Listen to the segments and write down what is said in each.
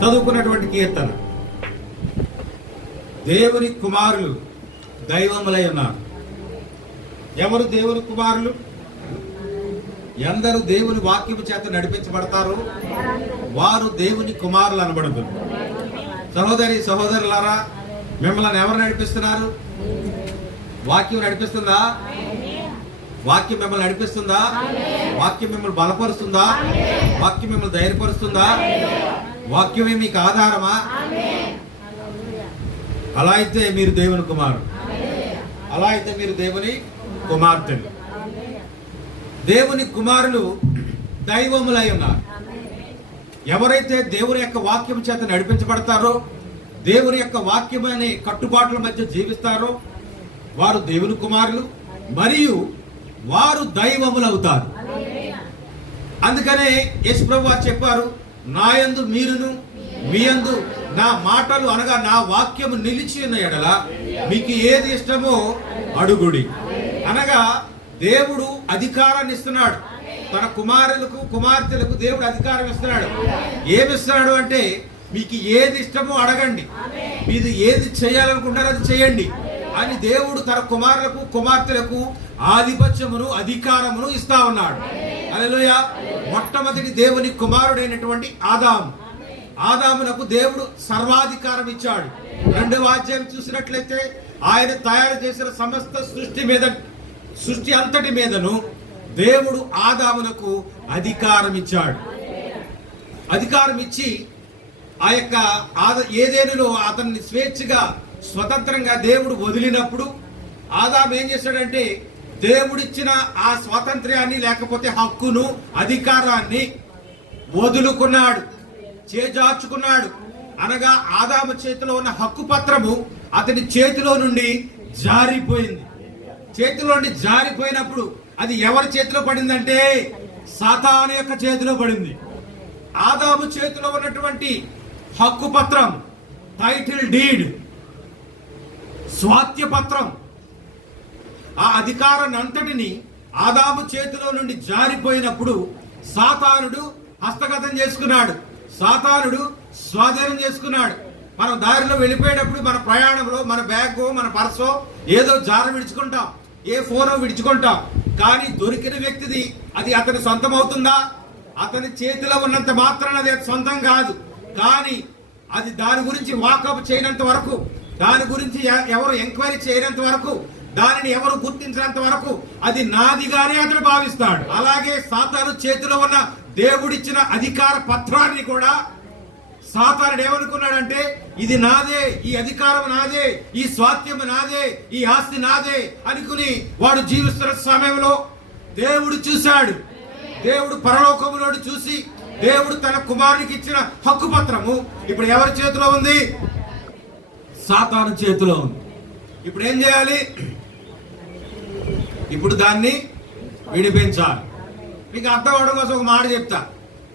చదువుకున్నటువంటి కీర్తన. దేవుని కుమారులు దైవములై ఉన్నారు. ఎవరు దేవుని కుమారులు? ఎందరు దేవుని వాక్యము చేత నడిపించబడతారో వారు దేవుని కుమారులు అనబడదు. సహోదరి సహోదరులారా, మిమ్మల్ని ఎవరు నడిపిస్తున్నారు? వాక్యం నడిపిస్తుందా? వాక్యం మిమ్మల్ని నడిపిస్తుందా? వాక్యం మిమ్మల్ని బలపరుస్తుందా? వాక్యం మిమ్మల్ని ధైర్యపరుస్తుందా? వాక్యమే మీకు ఆధారమా? అలా అయితే మీరు దేవుని కుమారుడు, అలా అయితే మీరు దేవుని కుమార్తెలు. దేవుని కుమారులు దైవములై ఉన్నారు. ఎవరైతే దేవుని యొక్క వాక్యం చేత నడిపించబడతారో, దేవుని యొక్క వాక్యం అనే కట్టుబాట్ల మధ్య జీవిస్తారో వారు దేవుని కుమారులు, మరియు వారు దైవములవుతారు. అందుకనే యేసు ప్రభువు చెప్పారు, నాయందు మీరును మీయందు నా మాటలు అనగా నా వాక్యము నిలిచి ఉన్న ఎడల మీకు ఏది ఇష్టమో అడుగుడి. అనగా దేవుడు అధికారాన్ని ఇస్తున్నాడు. తన కుమారులకు కుమార్తెలకు దేవుడు అధికారం ఇస్తున్నాడు. ఏమిస్తున్నాడు అంటే, మీకు ఏది ఇష్టమో అడగండి, మీరు ఏది చేయాలనుకుంటారో అది చేయండి అని దేవుడు తన కుమారులకు కుమార్తెలకు ఆధిపత్యమును అధికారమును ఇస్తా ఉన్నాడు. హల్లెలూయా. మొట్టమొదటి దేవుని కుమారుడైనటువంటి ఆదామునకు దేవుడు సర్వాధికారం ఇచ్చాడు. రెండవ అధ్యాయం చూసినట్లయితే ఆయన తయారు చేసిన సమస్త సృష్టి అంతటి మీదను దేవుడు ఆదామునకు అధికారం ఇచ్చాడు. అధికారం ఇచ్చి ఆ యొక్క ఏదేనులో అతన్ని స్వేచ్ఛగా స్వతంత్రంగా దేవుడు వదిలినప్పుడు ఆదాము ఏం చేశాడంటే, దేవుడిచ్చిన ఆ స్వాతంత్ర్యాన్ని లేకపోతే హక్కును అధికారాన్ని వదులుకున్నాడు, చేజార్చుకున్నాడు. అనగా ఆదాము చేతిలో ఉన్న హక్కు పత్రము అతని చేతిలో నుండి జారిపోయింది. చేతిలో నుండి జారిపోయినప్పుడు అది ఎవరి చేతిలో పడిందంటే సాతాను యొక్క చేతిలో పడింది. ఆదాము చేతిలో ఉన్నటువంటి హక్కు పత్రం, టైటిల్ డీడ్, స్వాత్య పత్రం, ఆ అధికారాన్ని అంతటిని ఆదాము చేతిలో నుండి జారిపోయినప్పుడు సాతానుడు హస్తగతం చేసుకున్నాడు, సాతానుడు స్వాధీనం చేసుకున్నాడు. మనం దారిలో వెళ్ళిపోయేటప్పుడు మన ప్రయాణంలో మన బ్యాగో మన పర్సో ఏదో జార విడుచుకుంటాం, ఏ ఫోనో విడుచుకుంటాం. కానీ దొరికిన వ్యక్తిది అది అతని సొంతం అవుతుందా? అతని చేతిలో ఉన్నంత మాత్రాన అది సొంతం కాదు. కానీ అది దాని గురించి వాకప్ చేయనంత వరకు, దాని గురించి ఎవరు ఎంక్వైరీ చేయనంత వరకు, దానిని ఎవరు గుర్తించినంత వరకు అది నాదిగానే అతడు భావిస్తాడు. అలాగే సాతాను చేతిలో ఉన్న దేవుడిచ్చిన అధికార పత్రాన్ని కూడా సాతానుడు ఏమనుకున్నాడంటే, ఇది నాదే, ఈ అధికారం నాదే, ఈ స్వాస్థ్యం నాదే, ఈ ఆస్తి నాదే అనుకుని వాడు జీవిస్తున్న సమయంలో దేవుడు చూశాడు. దేవుడు పరలోకములో చూసి దేవుడు తన కుమారునికి ఇచ్చిన హక్కు పత్రము ఇప్పుడు ఎవరి చేతిలో ఉంది? సాతాను చేతిలో ఉంది. ఇప్పుడు ఏం చేయాలి? ఇప్పుడు దాన్ని విడిపించాలి. మీకు అర్థం అవడం కోసం ఒక మాట చెప్తా.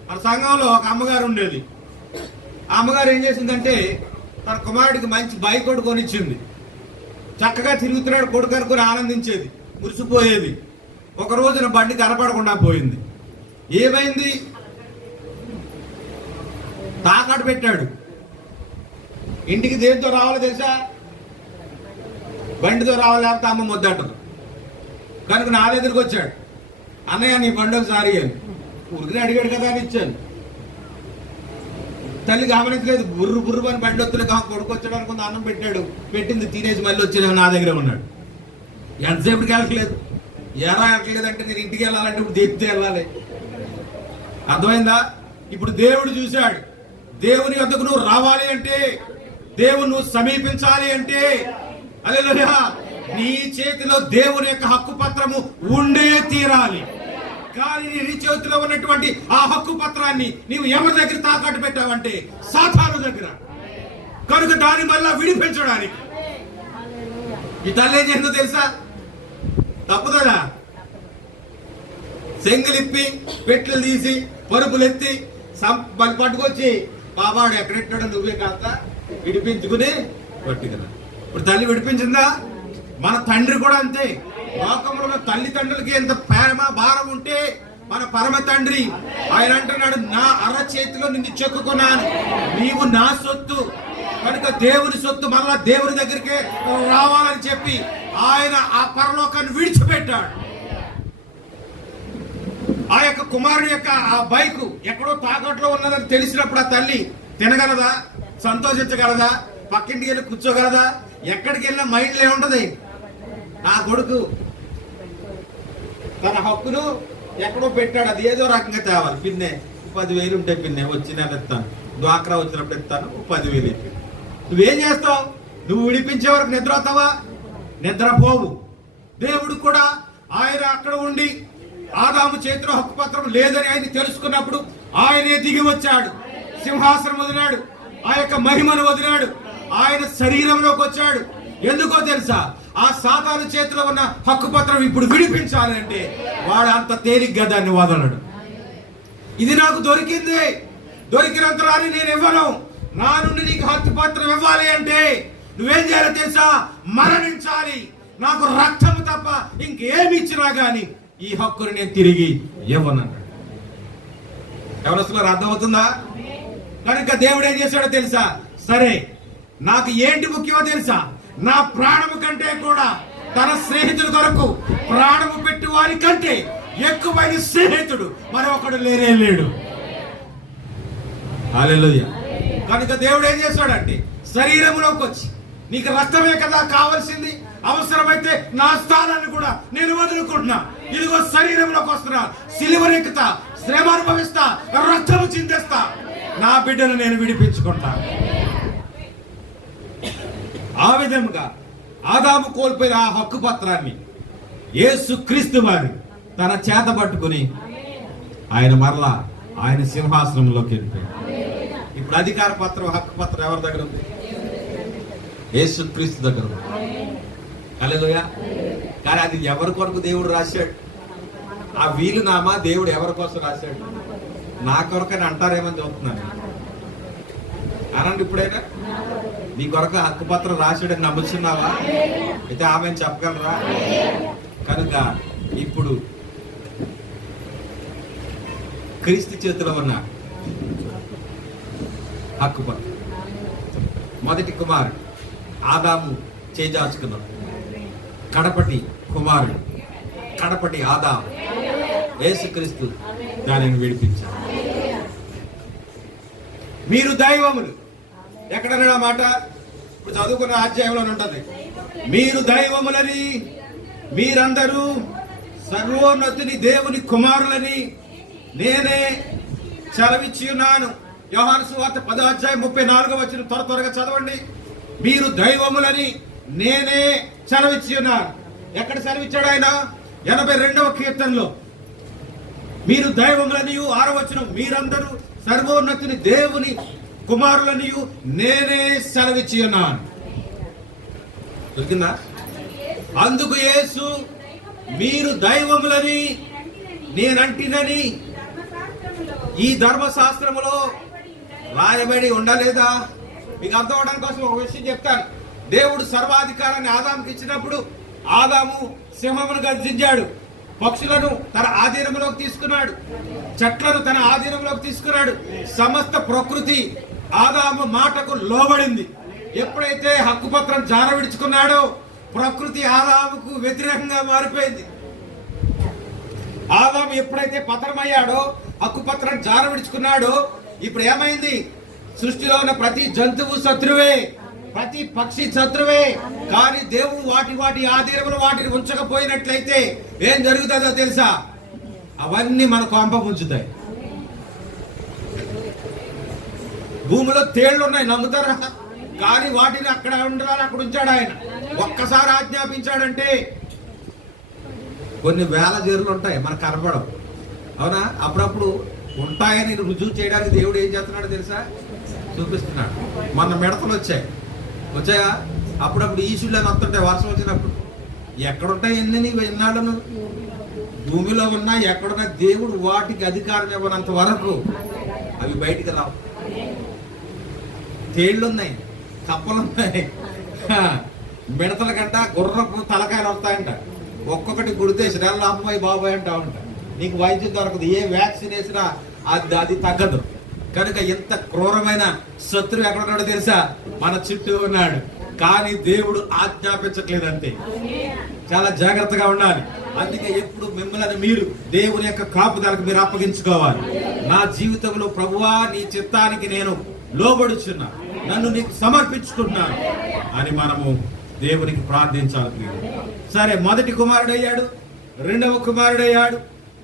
మన సంఘంలో ఒక అమ్మగారు ఉండేది. ఆ అమ్మగారు ఏం చేసిందంటే, తన కుమారుడికి మంచి బైక్ ఒకటి కొనిచ్చింది. చక్కగా తిరుగుతున్నాడు కొడుకు అనుకుని ఆనందించేది, మురిసిపోయేది. ఒక రోజున బండి కనపడకుండా పోయింది. ఏమైంది? తాకట్టు పెట్టాడు. ఇంటికి దేనితో రావాలో తెలుసా? బండితో రావాలి, లేకపోతే అమ్మ ముద్దంటదు. కనుక నా దగ్గరికి వచ్చాడు, అన్నయ్య నీ బండి ఒకసారి అని. ఊరికి అడిగాడు కదా అని ఇచ్చాను. తల్లి గమనించలేదు, బుర్రు బుర్రు అని బండి వస్తున్న కొడుకు వచ్చాడు అనుకుంది, అన్నం పెట్టాడు, పెట్టింది తినేసి మళ్ళీ వచ్చేది నా దగ్గర ఉన్నాడు. ఎంతసేపటికి వెళ్ళట్లేదు. ఎలా వెళ్ళట్లేదు అంటే, నేను ఇంటికి వెళ్ళాలంటే ఇప్పుడు దేప్తే వెళ్ళాలి. అర్థమైందా? ఇప్పుడు దేవుడు చూశాడు, దేవుని వద్దకు నువ్వు రావాలి అంటే, దేవుని నువ్వు సమీపించాలి అంటే, హల్లెలూయా, నీ చేతిలో దేవుని యొక్క హక్కు పత్రము ఉండే తీరాలి. కానీ నీ చేతిలో ఉన్నటువంటి ఆ హక్కు పత్రాన్ని నీవు ఎవరి దగ్గర తాకట్టు పెట్టావంటే సాతాను దగ్గర. కనుక దాన్ని మళ్ళా విడిపించడానికి ఈ తల్లి ఏం చేసిందో తెలుసా? తప్పుదా? సెంగులిప్పి పెట్లు తీసి పరుపులు ఎత్తి పట్టుకొచ్చి, బాబాడు ఎక్కడెట్టాడో నువ్వే కాస్త విడిపించుకుని పట్టుకున్నా. ఇప్పుడు తల్లి విడిపించిందా? మన తండ్రి కూడా అంతే. లోకంలో తల్లిదండ్రులకి ఎంత ప్రేమ భారం ఉంటే మన పరమ తండ్రి. ఆయన అంటున్నాడు, నా అరచేతిలో నిన్ను చెక్కుకున్నాను, నీవు నా సొత్తు. కనుక దేవుని సొత్తు మళ్ళా దేవుని దగ్గరికే రావాలని చెప్పి ఆయన ఆ పరలోకాన్ని విడిచిపెట్టాడు. ఆ యొక్క కుమారుడి యొక్క ఆ బైకు ఎక్కడో తాకట్లో ఉన్నదని తెలిసినప్పుడు ఆ తల్లి తినగలదా, సంతోషించగలదా, పక్కింటికి వెళ్ళి కూర్చోగలదా? ఎక్కడికి వెళ్ళినా మైండ్లో ఏముంటది, నా కొడుకు తన హక్కును ఎక్కడో పెట్టాడు, అది ఏదో రకంగా తేవాలి. పిన్నే 10,000 ఉంటే పిన్నే వచ్చి నేను ఇస్తాను, డ్వాక్రా వచ్చినప్పుడు ఇస్తాను 10,000. నువ్వేం చేస్తావు? నువ్వు విడిపించే వరకు నిద్రపోతావా? నిద్రపోవు. దేవుడు కూడా ఆయన అక్కడ ఉండి ఆదాము చేతిలో హక్కు పత్రం లేదని ఆయన తెలుసుకున్నప్పుడు ఆయనే దిగి వచ్చాడు, సింహాసనం వదిలాడు, ఆ యొక్క మహిమను వదిలాడు, ఆయన శరీరంలోకి వచ్చాడు. ఎందుకో తెలుసా? ఆ సాతాను చేతిలో ఉన్న హక్కు పత్రం ఇప్పుడు విడిపించాలి అంటే వాడు అంత తేలిగ్గా దాన్ని వదలడు. ఇది నాకు దొరికింది, దొరికినంత రాని నేను ఇవ్వను, నా నుండి నీకు హక్కు పత్రం ఇవ్వాలి అంటే నువ్వేం చేయాలో తెలుసా? మరణించాలి. నాకు రక్తము తప్ప ఇంకేమి ఇచ్చినా గాని ఈ హక్కుని నేను తిరిగి ఇవ్వనన్నాడు. ఎవరొస్తున్నారు? అర్థమవుతుందా? కనుక దేవుడు ఏం చేశాడో తెలుసా? సరే, నాకు ఏంటి ముఖ్యమో తెలుసా? నా ప్రాణము కంటే కూడా తన స్నేహితుడి కొరకు ప్రాణము పెట్టి వారి కంటే ఎక్కువైన స్నేహితుడు మరొకడు లేడు. హల్లెలూయా. కనుక దేవుడు ఏం చేశాడంటే శరీరంలోకి వచ్చి, నీకు రక్తమే కదా కావాల్సింది, అవసరమైతే నా స్థానాన్ని కూడా నేను వదులుకుంటున్నా, ఇదిగో శరీరంలోకి వస్తున్నా, సిలువరెక్కుతా, శ్రమ అనుభవిస్తా, రక్తము చిందిస్తా, నా బిడ్డను నేను విడిపించుకుంటా. ఆ విధంగా ఆదాము కోల్పోయిన ఆ హక్కు పత్రాన్ని యేసుక్రీస్తు వారు తన చేత పట్టుకుని ఆయన మరలా ఆయన సింహాసనంలోకి వెళ్ళిపోయాడు. ఇప్పుడు అధికార పత్రం, హక్కు పత్రం ఎవరి దగ్గర ఉంది? యేసుక్రీస్తు దగ్గర ఉంది. హల్లెలూయా. కానీ అది ఎవరి కొరకు దేవుడు రాశాడు? ఆ వీలునామా దేవుడు ఎవరి కోసం రాశాడు? నా కొరకని అంటారేమని చెప్తున్నాను. అనండి, ఇప్పుడైనా నీ కొరకు హక్కు పత్రం రాశాడని నమ్ముతున్నావా? అయితే ఆమె చెప్పగలరా? కనుక ఇప్పుడు క్రీస్తు చేతిలో ఉన్న హక్కు పత్రం, మొదటి కుమారుడు ఆదాము చేజార్చుకున్నాడు, కడపటి కుమారుడు, కడపటి ఆదాము యేసుక్రీస్తు దానిని విడిపించాడు. మీరు దైవములు. ఎక్కడన్నా మాట ఇప్పుడు చదువుకున్న అధ్యాయంలో ఉంటుంది, మీరు దైవములని, మీరందరూ సర్వోన్నతుని దేవుని కుమారులని నేనే సెలవిచ్చి ఉన్నాను. యోహాను సువార్త 10:34 త్వరగా చదవండి. మీరు దైవములని నేనే సెలవిచ్చి ఉన్నాను. ఎక్కడ సెలవిచ్చాడు ఆయన? 82వ కీర్తనలో మీరు దైవములనియు 6వ వచనం, మీరందరూ సర్వోన్నతుని దేవుని కుమారులనియు నేనే సెలవిచ్చి ఉన్నాను. దొరికిందా? అందుకు యేసు మీరు దైవములని నేనంటినని ఈ ధర్మశాస్త్రములో రాయబడి ఉండలేదా? మీకు అర్థం అవడానికి కోసం ఒక విషయం చెప్తాను. దేవుడు సర్వాధికారాన్ని ఆదాముకి ఇచ్చినప్పుడు ఆదాము సింహమును గర్జించాడు, పక్షులను తన ఆధీనంలోకి తీసుకున్నాడు, చెట్లను తన ఆధీనంలోకి తీసుకున్నాడు. సమస్త ప్రకృతి ఆదాము మాటకు లోబడింది. ఎప్పుడైతే హక్కుపత్రం జార విడుచుకున్నాడో ప్రకృతి ఆదాముకు వ్యతిరేకంగా మారిపోయింది. ఆదాము ఎప్పుడైతే పతనమయ్యాడో, హక్కుపత్రం జార విడుచుకున్నాడో, ఇప్పుడు ఏమైంది? సృష్టిలో ఉన్న ప్రతి జంతువు శత్రువే, ప్రతి పక్షి శత్రువే. కానీ దేవుడు వాటి ఆధీనంలో వాటిని ఉంచకపోయినట్లయితే ఏం జరుగుతుందో తెలుసా? అవన్నీ మన కొంప ముంచుతాయి. భూమిలో తేళ్లు ఉన్నాయి, నమ్ముతారా? కానీ వాటిని అక్కడ ఉండాలని అక్కడ ఉంచాడు ఆయన. ఒక్కసారి ఆజ్ఞాపించాడంటే కొన్ని వేల జీరులు ఉంటాయి, మనకు కనపడవు. అవునా? అప్పుడప్పుడు ఉంటాయని రుజువు చేయడానికి దేవుడు ఏం చేస్తున్నాడు తెలుసా? చూపిస్తున్నాడు. మొన్న మిడతలు వచ్చాయా? అప్పుడప్పుడు ఈసుళ్ళని వస్తుంటాయి వర్షం వచ్చినప్పుడు. ఎక్కడుంటాయి ఎన్ని విన్నాళ్ళను? భూమిలో ఉన్నా ఎక్కడున్నా దేవుడు వాటికి అధికారం ఇవ్వనంత వరకు అవి బయటికి రావు. తేళ్లున్నాయి, కప్పలున్నాయి, మిడతల కంట గుర్రపు తలకాయలు వస్తాయంట. ఒక్కొక్కటి గుడితే శ్రీరామ అమ్మాయి బాబాయ్ అంటా ఉంటా. నీకు వైద్యం దొరకదు, ఏ వ్యాక్సిన్ వేసినా అది తగ్గదు. కనుక ఎంత క్రూరమైన శత్రువు ఎక్కడ ఉన్నాడో తెలుసా? మన చుట్టూ ఉన్నాడు. కానీ దేవుడు ఆజ్ఞాపించట్లేదు అంతే. చాలా జాగ్రత్తగా ఉండాలి. అందుకే ఎప్పుడు మిమ్మల్ని మీరు దేవుని యొక్క కాపుదలకు మీరు అప్పగించుకోవాలి. నా జీవితంలో ప్రభువా నీ చిత్తానికి నేను లోబడుచున్నా, నన్ను నీకు సమర్పించుకుంటున్నాను అని మనము దేవునికి ప్రార్థించాలి. సరే, మొదటి కుమారుడయ్యాడు, రెండవ కుమారుడయ్యాడు.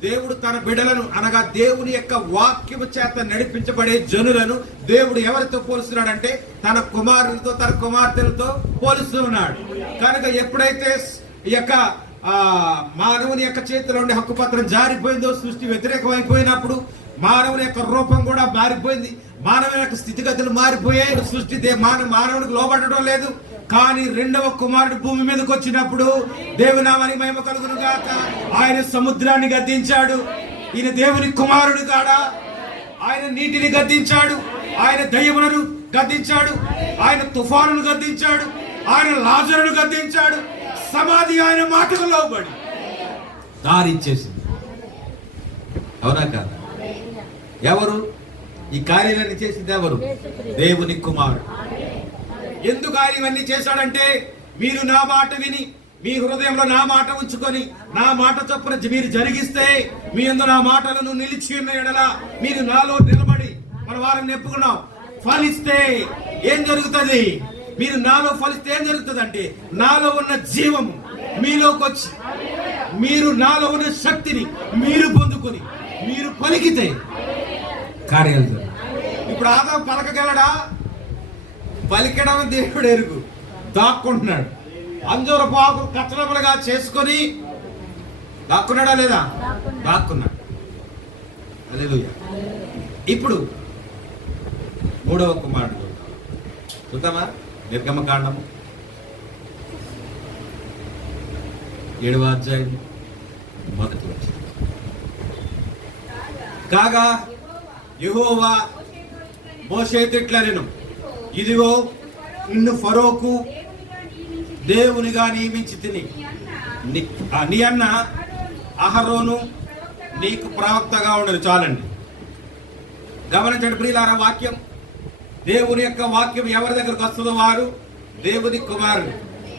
దేవుడు తన బిడ్డలను అనగా దేవుని యొక్క వాక్యము చేత నడిపించబడే జనులను దేవుడు ఎవరితో పోలుస్తున్నాడంటే తన కుమారులతో, తన కుమార్తెలతో పోలుస్తూ ఉన్నాడు. కనుక ఎప్పుడైతే ఈ యొక్క మానవుని యొక్క చేతిలో ఉండే హక్కుపత్రం జారిపోయిందో, సృష్టి వ్యతిరేకమైపోయినప్పుడు మానవుని యొక్క రూపం కూడా మారిపోయింది, మానవుని యొక్క స్థితిగతులు మారిపోయాయి. సృష్టి మానవునికి లోబడటం లేదు. కానీ రెండవ కుమారుడు భూమి మీదకి వచ్చినప్పుడు దేవుని నామానికి మహిమ కలుగును గాక. ఆయన సముద్రాన్ని గద్దించాడు. ఈయన దేవుని కుమారుడు కాడా? ఆయన నీటిని గద్దించాడు, ఆయన దయ్యములను గద్దించాడు, ఆయన తుఫానును గద్దించాడు, ఆయన లాజరును గద్దించాడు. సమాధి ఆయన మాటకు లోబడి దారిచ్చేసింది. అవునా కాదా? ఎవరు ఈ కార్యాలన్నీ చేసింది? ఎవరు? దేవుని కుమారుడు. ఎందుకు ఆయన ఇవన్నీ చేశాడంటే, మీరు నా మాట విని మీ హృదయంలో నా మాట ఉంచుకొని నా మాట చొప్పున మీరు జరిగిస్తే, మీ యందు నా మాటలను నిలిచి ఉన్న ఎడల మీరు నాలో నిలబడి, మన వారిని చెప్పుకున్నాం, ఫలిస్తే ఏం జరుగుతుంది? మీరు నాలో ఫలిస్తే ఏం జరుగుతుంది అంటే, నాలో ఉన్న జీవము మీలోకి వచ్చి మీరు నాలో ఉన్న శక్తిని మీరు పొందుకొని మీరు పలికితే కార్యాలు. ఇప్పుడు ఆదాము పలకగలడా? పలికడం దేవుడు ఎరుగు. దాక్కుంటున్నాడు. అంజూర పాకు కచ్చలములుగా చేసుకొని దాక్కున్నాడా లేదా? దాక్కున్నాడు. హల్లెలూయా. ఇప్పుడు మూడవ కుమారుడు చూద్దామా? నిర్గమకాండము 7వ అధ్యాయం 1వ వచనం. కాగా యెహోవా మోషేతో ఇట్లా నేను, ఇదిగో నిన్ను ఫరోకు దేవునిగా నియమించి తిని, నీ అన్న అహరోను నీకు ప్రవక్తగా ఉండరు. చాలండి, గమనించండి ప్రియులారా. వాక్యం, దేవుని యొక్క వాక్యం ఎవరి దగ్గరకు వస్తుందో వారు దేవుని కుమారుడు.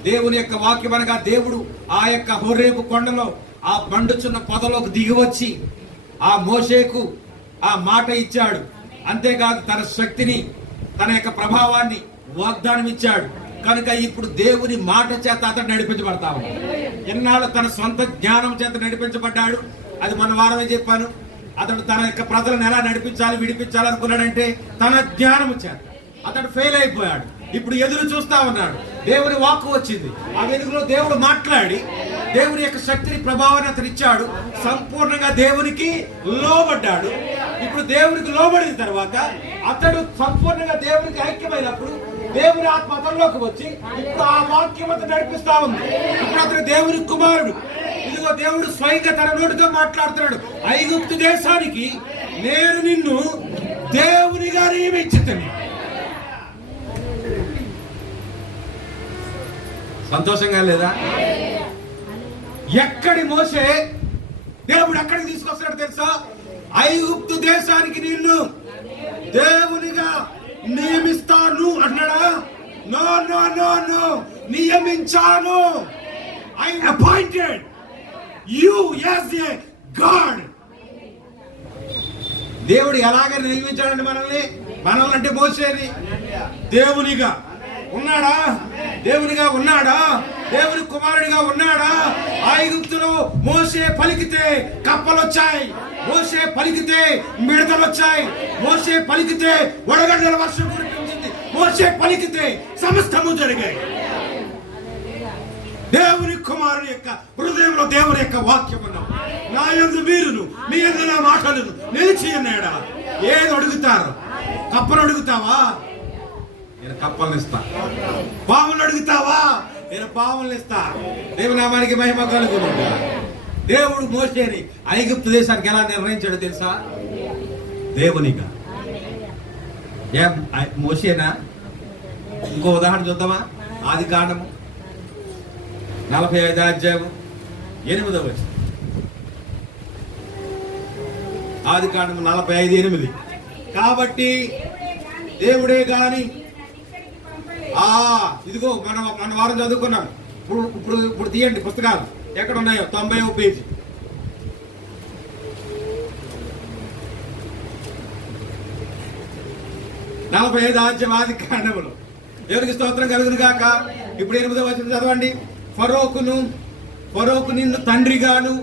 దేవుని యొక్క వాక్యం అనగా దేవుడు ఆ యొక్క హోరేబు కొండలో ఆ మండుచున్న పొదలోకి దిగి వచ్చి ఆ మోషేకు ఆ మాట ఇచ్చాడు. అంతేకాదు తన శక్తిని, తన యొక్క ప్రభావాన్ని వాగ్దానం ఇచ్చాడు. కనుక ఇప్పుడు దేవుని మాట చేత అతడు నడిపించబడతా ఉన్నాడు. ఎన్నాళ్ళు తన సొంత జ్ఞానం చేత నడిపించబడ్డాడు. అది మన వారమే చెప్పాను. అతడు తన యొక్క ప్రజలను ఎలా నడిపించాలి, విడిపించాలి అనుకున్నాడంటే తన జ్ఞానము చేత అతడు ఫెయిల్ అయిపోయాడు. ఇప్పుడు ఎదురు చూస్తా ఉన్నాడు. దేవుని వాక్కు వచ్చింది. ఆ వెలుగులో దేవుడు మాట్లాడి దేవుని యొక్క శక్తిని, ప్రభావాన్ని అతను ఇచ్చాడు. సంపూర్ణంగా దేవునికి లోబడ్డాడు. ఇప్పుడు దేవునికి లోబడిన తర్వాత అతడు సంపూర్ణంగా దేవునికి ఐక్యమైనప్పుడు దేవుని ఆత్మ అతనిలోకి వచ్చి ఇప్పుడు ఆ వాక్యం అతను నడిపిస్తా ఉంది. ఇప్పుడు అతను దేవుని కుమారుడు. ఇదిగో దేవుడు స్వయంగా తన నోటితో మాట్లాడుతున్నాడు. ఐగుప్తు దేశానికి నేను నిన్ను దేవునిగా నియమించుతాను. సంతోషంగా లేదా? ఎక్కడి మోసే దేవుడు ఎక్కడికి తీసుకొస్తున్నాడు తెలుసా? ఐగుప్తు దేశానికి నిన్ను దేవునిగా నియమిస్తాను అన్నాడా? నో నో నో నో, నియమించాను. I appointed you as a god. దేవుడు ఎలాగ నియమించాడండి మనల్ని అంటే మోసేని దేవునిగా ఉన్నాడా? దేవునిగా ఉన్నాడా? దేవుని కుమారుడిగా ఉన్నాడా? ఐగుప్తులో మోసే పలికితే కప్పలు వచ్చాయి, మోసే పలికితే మిడతలు వచ్చాయి, మోసే పలికితే వడగండ్ల వర్షం కురిపించింది, మోసే పలికితే సమస్తము జరిగాయి. దేవుని కుమారుని యొక్క హృదయంలో దేవుని యొక్క వాక్యం ఉన్నాం. నా యందు మీరును, మీ యందు నా మాటలను నిలిచి ఉన్నాడా? ఏది అడుగుతారు? కప్పను అడుగుతావా? నేను కప్పలను ఇస్తా. పాములను అడుగుతావా? నేను పాములను ఇస్తా. దేవుని నామానికి మహిమ కలుగును. దేవుడు మోషేని ఐగుప్తు దేశానికి ఎలా నిర్ణయించాడో తెలుసా? దేవునిగా. ఏం మోషేనా? ఇంకో ఉదాహరణ చూద్దామా? ఆదికాండము 45వ అధ్యాయం 8వ వచనం. ఆదికాండం 45:8. కాబట్టి దేవుడే గాని ఇదిగో మన వారం చదువుకున్నాం. ఇప్పుడు ఇప్పుడు ఇప్పుడు తీయండి పుస్తకాలు ఎక్కడ ఉన్నాయో, 90వ పేజీ. ఆదికాండములో దేవునికి స్తోత్రం కలుగును గాక. ఇప్పుడు 8వ వచనం చదవండి. ఫరోకు నిన్ను తండ్రిగాను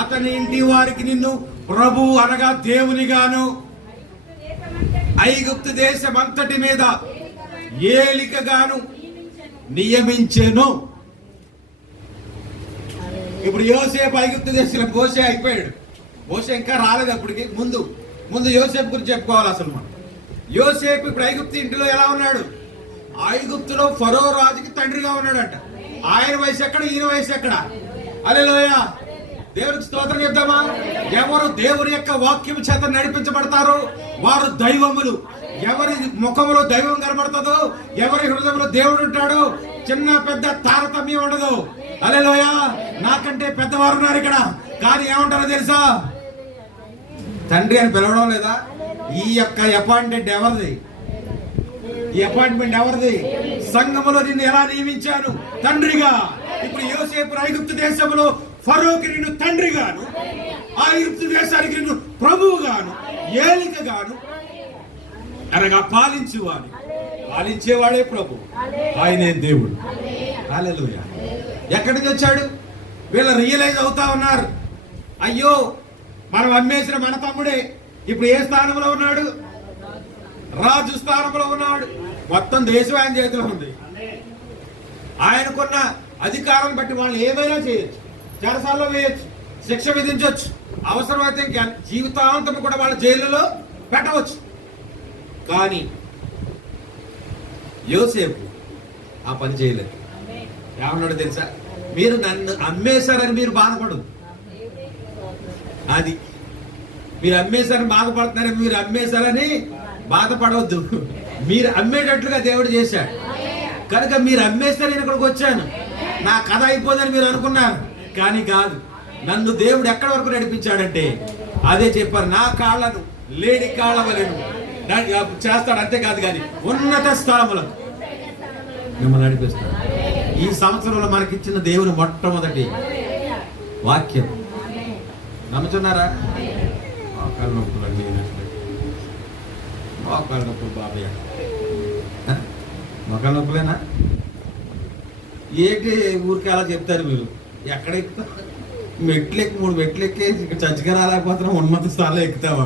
అతని ఇంటి వారికి నిన్ను ప్రభు అనగా దేవునిగాను ఐగుప్తు దేశమంతటి మీద ఏలికగాను నియమించెను. ఇప్పుడు యోసేపు ఐగుప్తు దేశంలో మోషే అయిపోయాడు. మోషే ఇంకా రాలేదు అప్పటికి. ముందు యోసేపు గురించి చెప్పుకోవాలి. అసలు మనం యోసేపు ఇప్పుడు ఐగుప్తు ఇంటిలో ఎలా ఉన్నాడు? ఐగుప్తులో ఫరో రాజుకి తండ్రిగా ఉన్నాడంట. ఆయన వయసు ఎక్కడ, ఈయన వయసు ఎక్కడ? హల్లెలూయా, దేవునికి స్తోత్రం చెప్తామా? ఎవరు దేవుని యొక్క వాక్యం చేత నడిపించబడతారో వారు దైవములు. ఎవరి ముఖంలో దైవం కనబడుతుందో, ఎవరి హృదయంలో దేవుడు ఉంటాడో చిన్న పెద్ద తారతమ్యం ఉండదు. హల్లెలూయా, నాకంటే పెద్దవారు ఉన్నారు ఇక్కడ, కానీ ఏమంటారో తెలుసా? తండ్రి అని పిలవడం లేదా? ఈ యొక్క అపాయింట్మెంట్ ఎవరిది? ఈ అపాయింట్మెంట్ ఎవరిది? సంఘములో నిన్ను ఎలా నియమించాను? తండ్రిగా. ఇప్పుడు యోసేపు ఐగుప్తు దేశంలో ఫరోకి నిన్ను తండ్రిగాను, ఐగుప్తు దేశానికి నిన్ను ప్రభువుగాను, ఏలికగాను అనగా పాలించేవాడే ప్రభు, ఆయనే దేవుడు. హల్లెలూయా. ఎక్కడి నుంచి వచ్చాడు? వీళ్ళు రియలైజ్ అవుతా ఉన్నారు, అయ్యో మనం అమ్మేసిన మన తమ్ముడే ఇప్పుడు ఏ స్థానంలో ఉన్నాడు? రాజు స్థానంలో ఉన్నాడు. మొత్తం దేశం ఆయన చేతిలో ఉంది. ఆయనకున్న అధికారం బట్టి వాళ్ళు ఏమైనా చేయొచ్చు, చెరసాల్లో వేయచ్చు, శిక్ష విధించవచ్చు, అవసరమైతే జీవితాంతం కూడా వాళ్ళ జైలులో పెట్టవచ్చు. కానీ యోసేపు ఆ పని చేయలేదు. ఏమన్నాడు తెలుసా? మీరు నన్ను అమ్మేశారని మీరు బాధపడదు. అది మీరు అమ్మేశారని బాధపడుతున్నారని, మీరు అమ్మేశారని బాధపడవద్దు. మీరు అమ్మేటట్లుగా దేవుడు చేశాడు కనుక మీరు అమ్మేస్తే నేను ఇక్కడికి వచ్చాను, నా కథ అయిపోదని మీరు అనుకున్నారు. కానీ కాదు, నన్ను దేవుడు ఎక్కడి వరకు నడిపించాడంటే అదే చెప్పారు, నా కాళ్ళను లేడి కాళ్ళ వలెను చేస్తాడు. అంతేకాదు కానీ ఉన్నత స్థలములను మిమ్మల్ని నడిపిస్తాడు. ఈ సంవత్సరంలో మనకిచ్చిన దేవుని మొట్టమొదటి వాక్యం నమ్ముతున్నారా? మోకాళ్ళ నొప్పులు అండి, మోకాళ్ళ నొప్పులు బాబయ్య, మోకాళ్ళ నొప్పులేనా? ఏంటి ఊరికి అలా చెప్తారు మీరు? ఎక్కడ ఎక్కుతారు? మెట్లెక్కి 3 మెట్లు ఎక్కి ఇక్కడ చచ్చిగా రాలేకపోతున్నాం, ఉన్నత స్థాయిలో ఎక్కుతావా?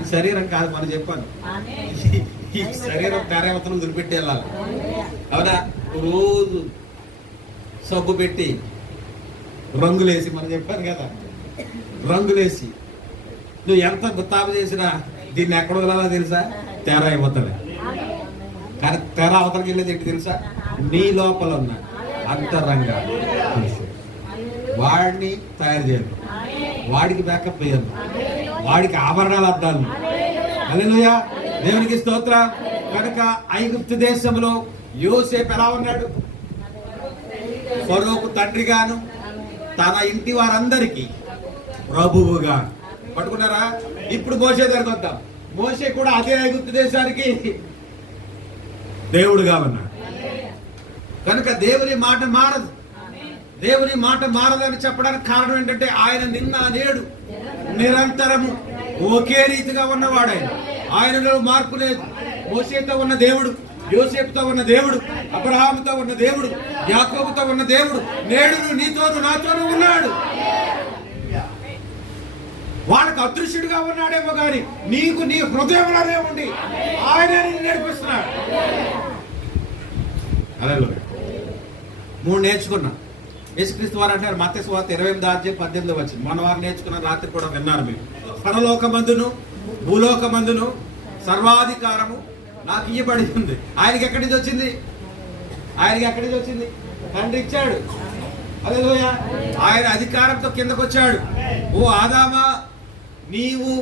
ఈ శరీరం కాదు మనం చెప్పాను, ఈ శరీరం తెరవతనం దురిపెట్టి వెళ్ళాలి. అవునా? రోజు సబ్బు పెట్టి రంగులేసి, మనం చెప్పాను కదా, రంగులేసి నువ్వు ఎంత గుత్తాపు చేసినా దీన్ని ఎక్కడ వదలాలో తెలుసా? తెర అయిపోతుంది. కానీ తెర అవతలకి వెళ్ళేది ఏంటి తెలుసా? నీ లోపల ఉన్న అంతరంగ వాడిని తయారు చేయాలి, వాడికి బ్యాకప్ వేయాలి, వాడికి ఆభరణాలు అద్దాలి. హల్లెలూయా, దేవునికి స్తోత్రం. కనుక ఐగుప్తు దేశంలో యోసేపు ఎలా ఉన్నాడు? ఫరోకు తండ్రిగాను తన ఇంటి వారందరికీ ప్రభువుగా. పట్టుకున్నారా? ఇప్పుడు మోషే దగ్గరికి వద్దాం. మోషే కూడా అదే ఐగుప్తు దేశానికి దేవుడుగా ఉన్నాడు. కనుక దేవుని మాట మారదు. దేవుని మాట మారదని చెప్పడానికి కారణం ఏంటంటే ఆయన నిన్న నేడు నిరంతరము ఒకే రీతిగా ఉన్నవాడు. ఆయనలో మార్పు లేదు. మోషేతో ఉన్న దేవుడు, యోసేపుతో ఉన్న దేవుడు, అబ్రహాముతో ఉన్న దేవుడు, యాకోబుతో ఉన్న దేవుడు నేడు నీతోను నాతోనూ ఉన్నాడు. వాళ్ళకి అదృశ్యుడిగా ఉన్నాడేమో కానీ నీకు నీ హృదయంలోనే ఉండి ఆయన నిన్ను నడిపిస్తున్నాడు. అలా 3 నేర్చుకున్నా. యేసుక్రీస్తు వారు అంటారు మత్తయి సువార్త 28:18 వచ్చింది. మన వారు నేర్చుకున్న రాత్రి కూడా విన్నారు మీరు. పరలోకమందును భూలోకమందును సర్వాధికారము నాకు ఇయ్యబడి ఉంది. ఆయనకి ఎక్కడి నుంచి వచ్చింది? తండ్రి ఇచ్చాడు. హల్లెలూయా. ఆయన అధికారంతో కిందకు వచ్చాడు. ఓ ఆదామా, నీవు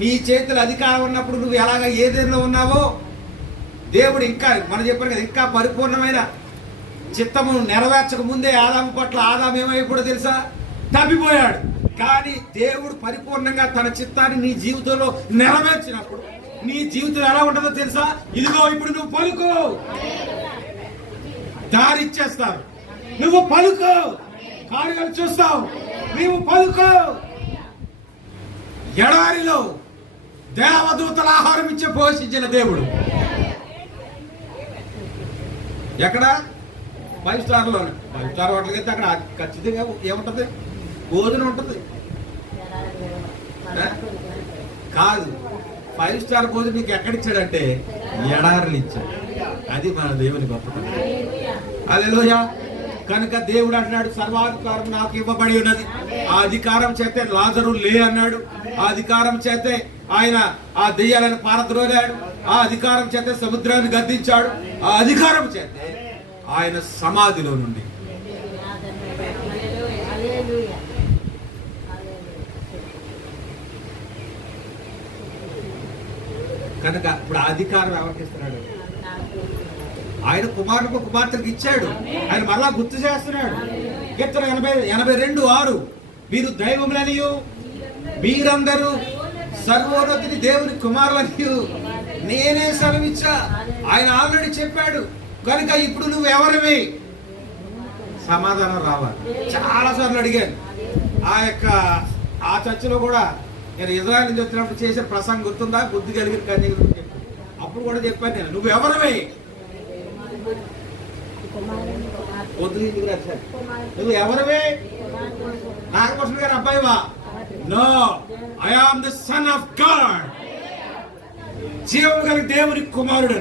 నీ చేతుల అధికారం ఉన్నప్పుడు నువ్వు ఎలాగ ఏదేలో ఉన్నావో దేవుడు ఇంకా మనం చెప్పారు కదా, ఇంకా పరిపూర్ణమైన చిత్తము నెరవేర్చక ముందే ఆదాము పట్ల ఆదాము ఏమైపోయాడో తెలుసా? తప్పిపోయాడు. కానీ దేవుడు పరిపూర్ణంగా తన చిత్తాన్ని నీ జీవితంలో నెరవేర్చినప్పుడు నీ జీవితం ఎలా ఉంటుందో తెలుసా? ఇదిగో ఇప్పుడు నువ్వు పలుకు, దారిచ్చేస్తావు. నువ్వు పలుకు, కార్యాలు చూస్తావు. నువ్వు పలుకు. ఎడారిలో దేవదూతల ఆహారం ఇచ్చే పోషించిన దేవుడు ఎక్కడ? 5 స్టార్లో. 5 స్టార్ హోటల్కి అయితే అక్కడ ఖచ్చితంగా ఏముంటది? భోజనం ఉంటుంది కాదు. 5 స్టార్ భోజనం నీకు ఎక్కడిచ్చాడంటే ఎడారిని ఇచ్చాడు. అది మన దేవుని గొప్పతనం. హల్లెలూయా. కనుక దేవుడు అంటున్నాడు, సర్వాధికారం నాకు ఇవ్వబడి ఉన్నది. ఆ అధికారం చేతే లాజరు లే అన్నాడు. ఆ అధికారం చేతే ఆయన ఆ దెయ్యాలను పారద్రోలాడు. ఆ అధికారం చేతే సముద్రాన్ని గద్దించాడు. ఆ అధికారం చేతే ఆయన సమాధిలో నుండి కనుక ఇప్పుడు ఆ అధికారం ఎవరికి ఇస్తున్నాడు? ఆయన కుమారులకు కుమార్తెలకు ఇచ్చాడు. ఆయన మరలా గుర్తు చేస్తున్నాడు. కీర్తన 82:6 మీరు దైవములనియు మీరందరూ సర్వోన్నతిని దేవుని కుమారులనియు నేనే సెలవిచ్చా. ఆయన ఆల్రెడీ చెప్పాడు. కనుక ఇప్పుడు నువ్వు ఎవరివి? సమాధానం రావాలి. చాలా సార్లు అడిగాను. ఆ చర్చలో కూడా నేను ఇజ్రాయెల్ నుంచి వచ్చినప్పుడు చేసే ప్రసంగం గుర్తుందా? బుద్ధి కలిగిన కన్యక గురించి అప్పుడు కూడా చెప్పాను నేను, నువ్వు ఎవరివి? నువ్వు ఎవరివి? నాగభూషణ్ గారు అబ్బాయివా? No, I am the son of God. జీవం గల దేవుని కుమారుడు.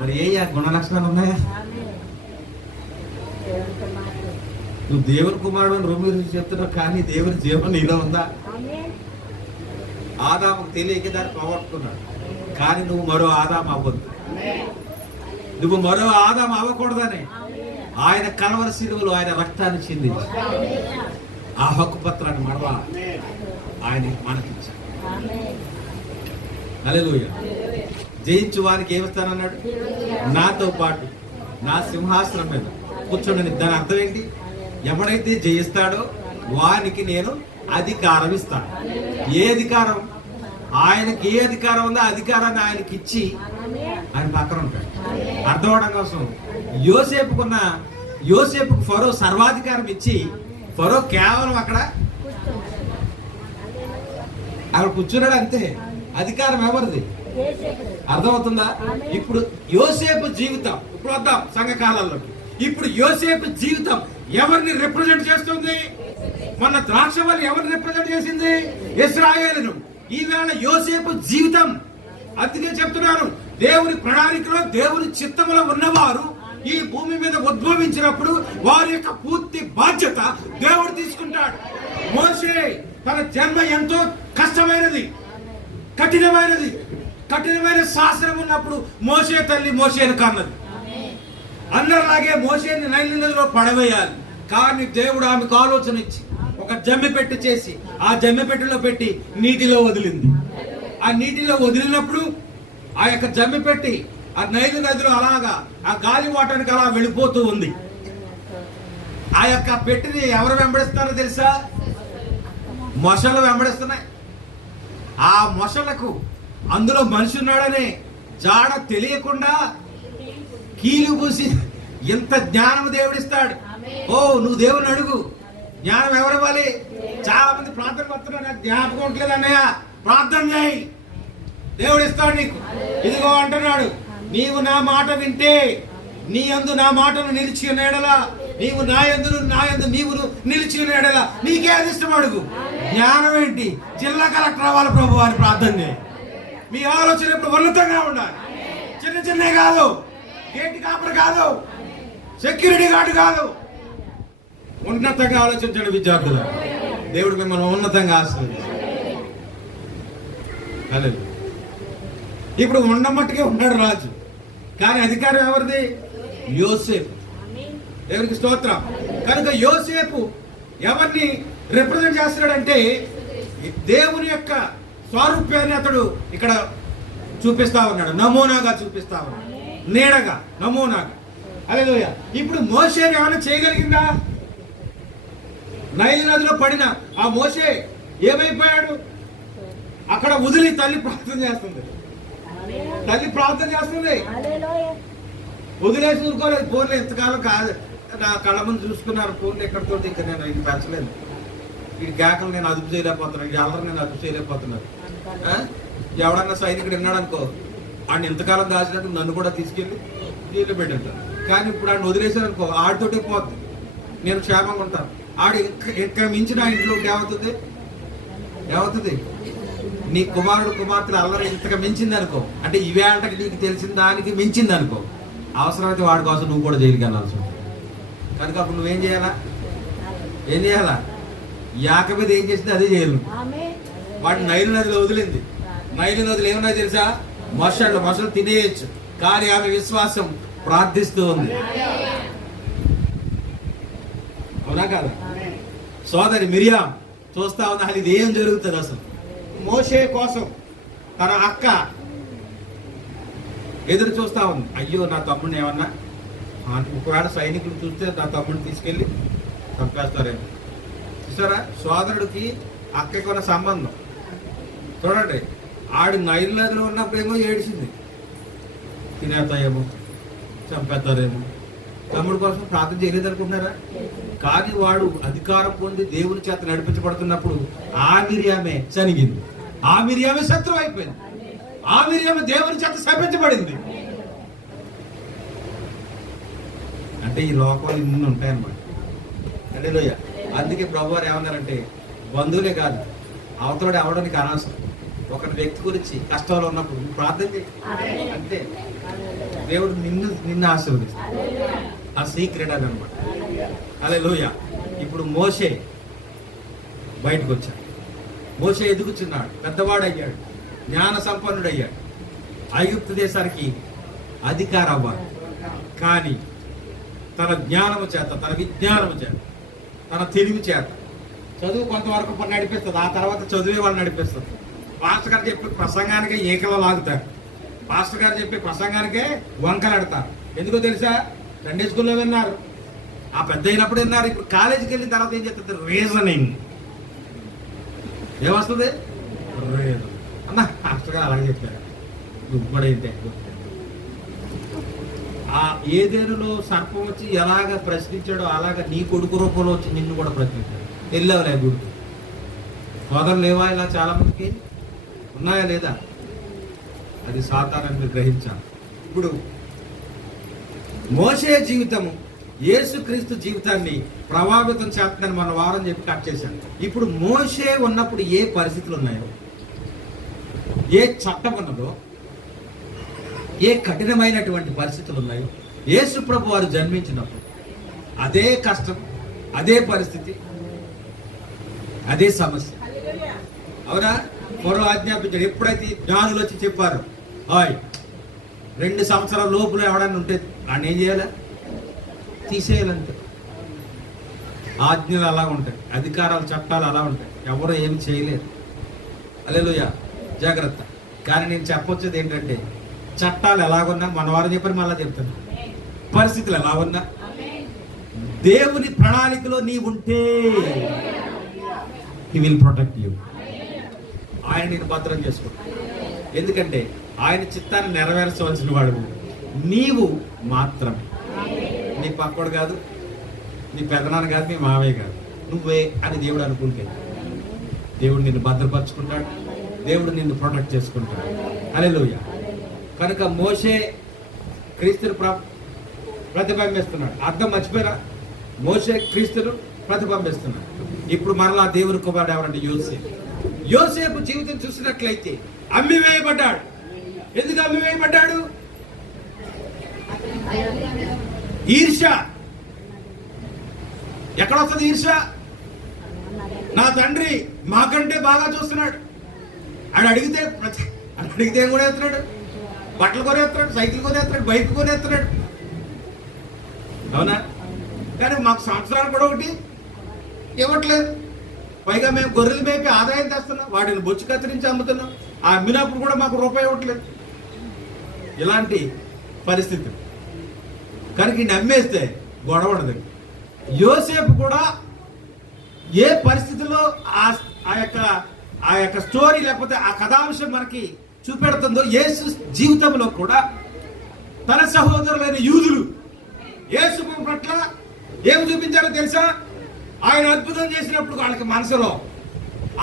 మరి ఏ గుణ లక్షణాలు ఉన్నాయా? నువ్వు దేవుని కుమారుడు అని రూమ్ గురించి చెప్తున్నావు, కానీ దేవుని జీవం నీలో ఉందా? ఆదాముకు తెలియక దాన్ని పోగొట్టుకున్నాడు. కానీ నువ్వు మరో ఆదాము అవ్వద్దు. నువ్వు మరో ఆదాము అవ్వకూడదని ఆయన కలవరి శిలువలో ఆయన రక్తాన్ని చిందించి ఆ హక్కు పత్రాన్ని మరలా ఆయన మనకిచ్చాడు. హల్లెలూయా. జయించు వారికి ఏమిస్తానన్నాడు? నాతో పాటు నా సింహాసనం మీద కూర్చోండి. దాని అర్థం ఏంటి? ఎవడైతే జయిస్తాడో వానికి నేను అధికారం ఇస్తాను. ఏ అధికారం? ఆయనకి ఏ అధికారం ఉందో అధికారాన్ని ఆయనకి ఇచ్చి ఆయన పక్కన ఉంటాడు. అర్థం అవడం కోసం యోసేపుకు ఫరో సర్వాధికారం ఇచ్చి ఫరో కేవలం అక్కడ కూర్చున్నాడు అంతే. అధికారం ఎవరిది? అర్థమవుతుందా? ఇప్పుడు యోసేపు జీవితం, ఇప్పుడు వద్దాం సంఘకాలంలోకి. ఇప్పుడు యోసేపు జీవితం ఎవరిని రిప్రజెంట్ చేస్తుంది? మొన్న ద్రాక్షవల్లి ఎవరిని రిప్రజెంట్ చేసింది? ఇశ్రాయేలును. ఈవేళ యోసేపు జీవితం. అందుకే చెప్తున్నాను, దేవుని ప్రణాళికలో దేవుని చిత్తములో ఉన్నవారు ఈ భూమి మీద ఉద్భవించినప్పుడు వారి యొక్క పూర్తి బాధ్యత దేవుడు తీసుకుంటాడు. మోషే తన జన్మ ఎంతో కష్టమైనది, కఠినమైన శాస్త్రం ఉన్నప్పుడు మోషే తల్లి మోషేను కన్నది. అందరిలాగే మోషేని నైలు నదిలో పడవేయాలి. కానీ దేవుడు ఆమెకు ఆలోచన ఇచ్చి ఒక జమ్మి పెట్టి చేసి ఆ జమ్మి పెట్టెలో పెట్టి నీటిలో వదిలింది. ఆ నీటిలో వదిలినప్పుడు ఆ యొక్క జమ్మి పెట్టి ఆ నైలు నదిలో అలాగా ఆ గాలి వాటానికి అలా వెళ్ళిపోతూ ఉంది. ఆ యొక్క పెట్టిని ఎవరు వెంబడిస్తున్నారో తెలుసా? మొసళ్ళు వెంబడిస్తున్నాయి. ఆ మొసళ్లకు అందులో మనిషి ఉన్నాడనే జాడ తెలియకుండా కీలు పూసి ఎంత జ్ఞానం దేవుడిస్తాడు. ఓ నువ్వు దేవుని అడుగు. జ్ఞానం ఎవరివ్వాలి? చాలా మంది ప్రార్థన పడుతున్నారు, నాకు జ్ఞాపకం ఉండలేదు అన్నయ్య, ప్రార్థన చేయి, దేవుడు ఇస్తాడు నీకు. ఇదిగో అంటున్నాడు, నీవు నా మాట వింటే నీ యందు నా మాటను నిలిచి ఉన్నాడలా, నీవు నా యందు నీవు నిలిచి ఉన్నాడలా, నీకే అది ఇష్టం అడుగు. జ్ఞానం ఏంటి? జిల్లా కలెక్టర్ అవ్వాలి ప్రభు అని ప్రార్థన చేయి. మీ ఆలోచన ఇప్పుడు ఉన్నతంగా ఉండాలి. చిన్న కాదు, గేట్ కాపర్ కాదు, సెక్యూరిటీ గార్డు కాదు, ఉన్నతంగా ఆలోచించండి విద్యార్థులు. దేవుడు మిమ్మల్ని ఉన్నతంగా ఆశీర్వదించాడు. ఇప్పుడు ఉండమట్టుకే ఉన్నాడు రాజు, కానీ అధికారం ఎవరిది? యోసేపు. దేవునికి స్తోత్రం. కనుక యోసేపు ఎవరిని రిప్రజెంట్ చేస్తున్నాడంటే దేవుని యొక్క స్వరూపాన్ని అతడు ఇక్కడ చూపిస్తా ఉన్నాడు, నమూనాగా చూపిస్తా ఉన్నాడు, నీడగా, నమూనాగా. హల్లెలూయా. ఇప్పుడు మోషేని ఏమైనా చేయగలిగిందా? నైలు నదిలో పడిన ఆ మోషే ఏమైపోయాడు? అక్కడ వదిలి తల్లి ప్రార్థన చేస్తుంది. తల్లి ప్రార్థన చేస్తుంది, వదిలేసి ఊరుకోలేదు. ఫోన్లు ఎంతకాలం కాదు, నా కళ్ళ ముందు చూసుకున్నారు. ఫోన్లు ఎక్కడితో ఇంకా నేను ఇది పెంచలేదు. ఈ కేకలు నేను అదుపు చేయలేకపోతున్నాను, ఈ అల్లరి నేను అదుపు చేయలేకపోతున్నాను. ఎవడన్నా సైనికుడు విన్నాడు అనుకో, ఆడిని ఎంతకాలం దాచినట్టు నన్ను కూడా తీసుకెళ్ళి జైలు పెట్టింటాను. కానీ ఇప్పుడు ఆడిని వదిలేశాను అనుకో, ఆడితోటే పోతుంది, నేను క్షేమంగా ఉంటాను. ఆడు ఇంకా మించిన ఇంట్లోకి ఏమవుతుంది? నీ కుమారుడు కుమార్తెలు అల్లరి ఇంతగా మించింది అనుకో, అంటే ఈవేళకి నీకు తెలిసిన దానికి మించింది అనుకో, అవసరమైతే వాడి కోసం నువ్వు కూడా జైలుకి వెళ్ళాల్సి ఉంటుంది. కనుక అప్పుడు నువ్వేం చేయాలా? యాక మీద ఏం చేసింది అదే చేయాలి. వాడిని నైలు నదిలో వదిలింది. నైలు నదులు ఏమన్నా తెలుసా? మొసళ్ళు తినేయచ్చు, కానీ ఆమె విశ్వాసం ప్రార్థిస్తూ ఉంది. అవునా కాదా? సోదరి మిరియాం చూస్తా ఉంది, అసలు ఇది ఏం జరుగుతుంది అసలు. మోషే కోసం తన అక్క ఎదురు చూస్తా ఉంది. అయ్యో నా తమ్ముడిని ఏమన్నా, ఒకవేళ సైనికులు చూస్తే నా తమ్ముడిని తీసుకెళ్ళి చంపేస్తారేమో. చూసారా సోదరుడికి అక్కకి ఉన్న సంబంధం. చూడండి, ఆడు నైలు నదిలో ఉన్నప్పుడేమో ఏడిచింది, తినేస్తాయేమో, చంపేస్తారేమో. తమ్ముడి కోసం ప్రార్థన చేయలేదు అనుకుంటున్నారా? కానీ వాడు అధికారం పొంది దేవుని చేత నడిపించబడుతున్నప్పుడు ఆ మిరియామే చనిగింది, ఆ మిరియామే శత్రువు అయిపోయింది, ఆ మిరియామే దేవుని చేత శపించబడింది. అంటే ఈ లోకాలు ఇన్ని ఉంటాయన్నమాట. హల్లెలూయా. అందుకే ప్రభువారు ఏమన్నారంటే, బంధువులే కాదు అవతోడు అవడానికి అనవసరం. ఒక వ్యక్తి గురించి కష్టాలు ఉన్నప్పుడు ప్రార్థన చేయి, అంతే. దేవుడు నిన్ను ఆశీర్వదిస్తాడు. ఆ సీక్రెట్ అని అనమాట. హల్లెలూయా. ఇప్పుడు మోషే బయటకు వచ్చాడు. మోషే ఎదుగుచున్నాడు, పెద్దవాడయ్యాడు, జ్ఞాన సంపన్నుడు అయ్యాడు, ఐగుప్తు దేశానికి అధికారం అవ్వాలి. కానీ తన జ్ఞానము చేత, తన విజ్ఞానము చేత, తన తెలివి చేత, చదువు కొంతవరకు నడిపిస్తుంది, ఆ తర్వాత చదివే వాళ్ళు నడిపిస్తుంది. పాస్టర్ గారు చెప్పే ప్రసంగానికే ఏకలో లాగుతారు, పాస్టర్ గారు చెప్పే ప్రసంగానికే వంకలాడతారు. ఎందుకో తెలుసా? సండే స్కూల్లో విన్నారు, ఆ పెద్ద అయినప్పుడు విన్నారు. ఇప్పుడు కాలేజీకి వెళ్ళిన తర్వాత ఏం చేస్తుంది? రీజనింగ్. ఏమొస్తుంది? రీజన్. అన్న పాస్టర్ గారు అలాగే చెప్పారు, నువ్వు కూడా ఏంటే. ఆ ఏదేనులో సర్పం వచ్చి ఎలాగ ప్రశ్నించాడో అలాగ నీ కొడుకు రూపంలో వచ్చి నిన్ను కూడా ప్రశ్నించాడు. వెళ్ళావులే గుడికి. సోదరులు లేవా ఇలా చాలా మందికి? ఉన్నాయా లేదా? అది సాతానని మీరు గ్రహించాలి. ఇప్పుడు మోషే జీవితము యేసుక్రీస్తు జీవితాన్ని ప్రభావితం చేస్తుందని మన వారం చెప్పి కట్ చేశాను. ఇప్పుడు మోషే ఉన్నప్పుడు ఏ పరిస్థితులు ఉన్నాయో, ఏ చట్టం ఉన్నదో, ఏ కఠినమైనటువంటి పరిస్థితులు ఉన్నాయో, యేసు ప్రభు వారు జన్మించినప్పుడు అదే కష్టం, అదే పరిస్థితి, అదే సమస్య. అవునా? మరో ఆజ్ఞాపించాడు. ఎప్పుడైతే జ్ఞానులు వచ్చి చెప్పారు, 2 సంవత్సరాల లోపల ఎవడన్నా ఉంటే ఆయన ఏం చేయాలి? తీసేయాలంతే. ఆజ్ఞలు అలా ఉంటాయి, అధికారాలు చట్టాలు అలా ఉంటాయి, ఎవరు ఏమి చేయలేరు. హల్లెలూయా. జాగ్రత్త. కానీ నేను చెప్పొచ్చేది ఏంటంటే, చట్టాలు ఎలాగున్నా మన వారు చెప్పని మళ్ళా చెప్తాను, పరిస్థితులు ఎలా ఉన్నా దేవుని ప్రణాళికలో నీ ఉంటే హి విల్ ప్రొటెక్ట్ యూ. ఆయన నేను భద్రం చేసుకుంటాను. ఎందుకంటే ఆయన చిత్తాన్ని నెరవేర్చవలసిన వాడు నీవు మాత్రమే. నీ పక్కోడు కాదు, నీ పెదనాన్న కాదు, నీ మావయ్య కాదు, నువ్వే అని దేవుడు అనుకుంటే దేవుడు నిన్ను భద్రపరుచుకుంటాడు, దేవుడు నిన్ను ప్రొటెక్ట్ చేసుకుంటాడు. హల్లెలూయా. కనుక మోషే క్రీస్తును ప్రతిబింబిస్తున్నాడు. అర్థం మర్చిపోయారా? మోషే క్రీస్తును ప్రతిబింబిస్తున్నాడు. ఇప్పుడు మరలా దేవుని కుమారుడు ఎవరంటే యోసేపు. యోసేపు జీవితం చూసినట్లయితే అమ్మివేయబడ్డాడు. ఎందుకు అమ్మివేయబడ్డాడు? ఈర్ష్య. ఎక్కడ వస్తుంది ఈర్ష్య? నా తండ్రి మాకంటే బాగా చూస్తున్నాడు, ఆయన అడిగితే ఏం కొనేస్తున్నాడు? బట్టలు కొనేస్తున్నాడు, సైకిల్ కొనేస్తున్నాడు, బైక్ కొనేస్తున్నాడు. అవునా? కానీ మాకు సంవత్సరాలు కూడా ఒకటి ఇవ్వట్లేదు. పైగా మేము గొర్రెలు మేపి ఆదాయం తెస్తున్నాం, వాటిని బొచ్చు కత్తిరించి అమ్ముతున్నాం, ఆ అమ్మినప్పుడు కూడా మాకు రూపాయి ఇవ్వట్లేదు. ఇలాంటి పరిస్థితి. కనుక ఈ నమ్మేస్తే గొడవడదు. యోసేపు కూడా ఏ పరిస్థితిలో ఆ యొక్క స్టోరీ లేకపోతే ఆ కథాంశం మనకి చూపెడుతుందో, యేసు జీవితంలో కూడా తన సహోదరులైన యూదులు యేసు పట్ల ఏం చూపించారో తెలుసా? ఆయన అద్భుతం చేసినప్పుడు వాళ్ళకి మనసులో,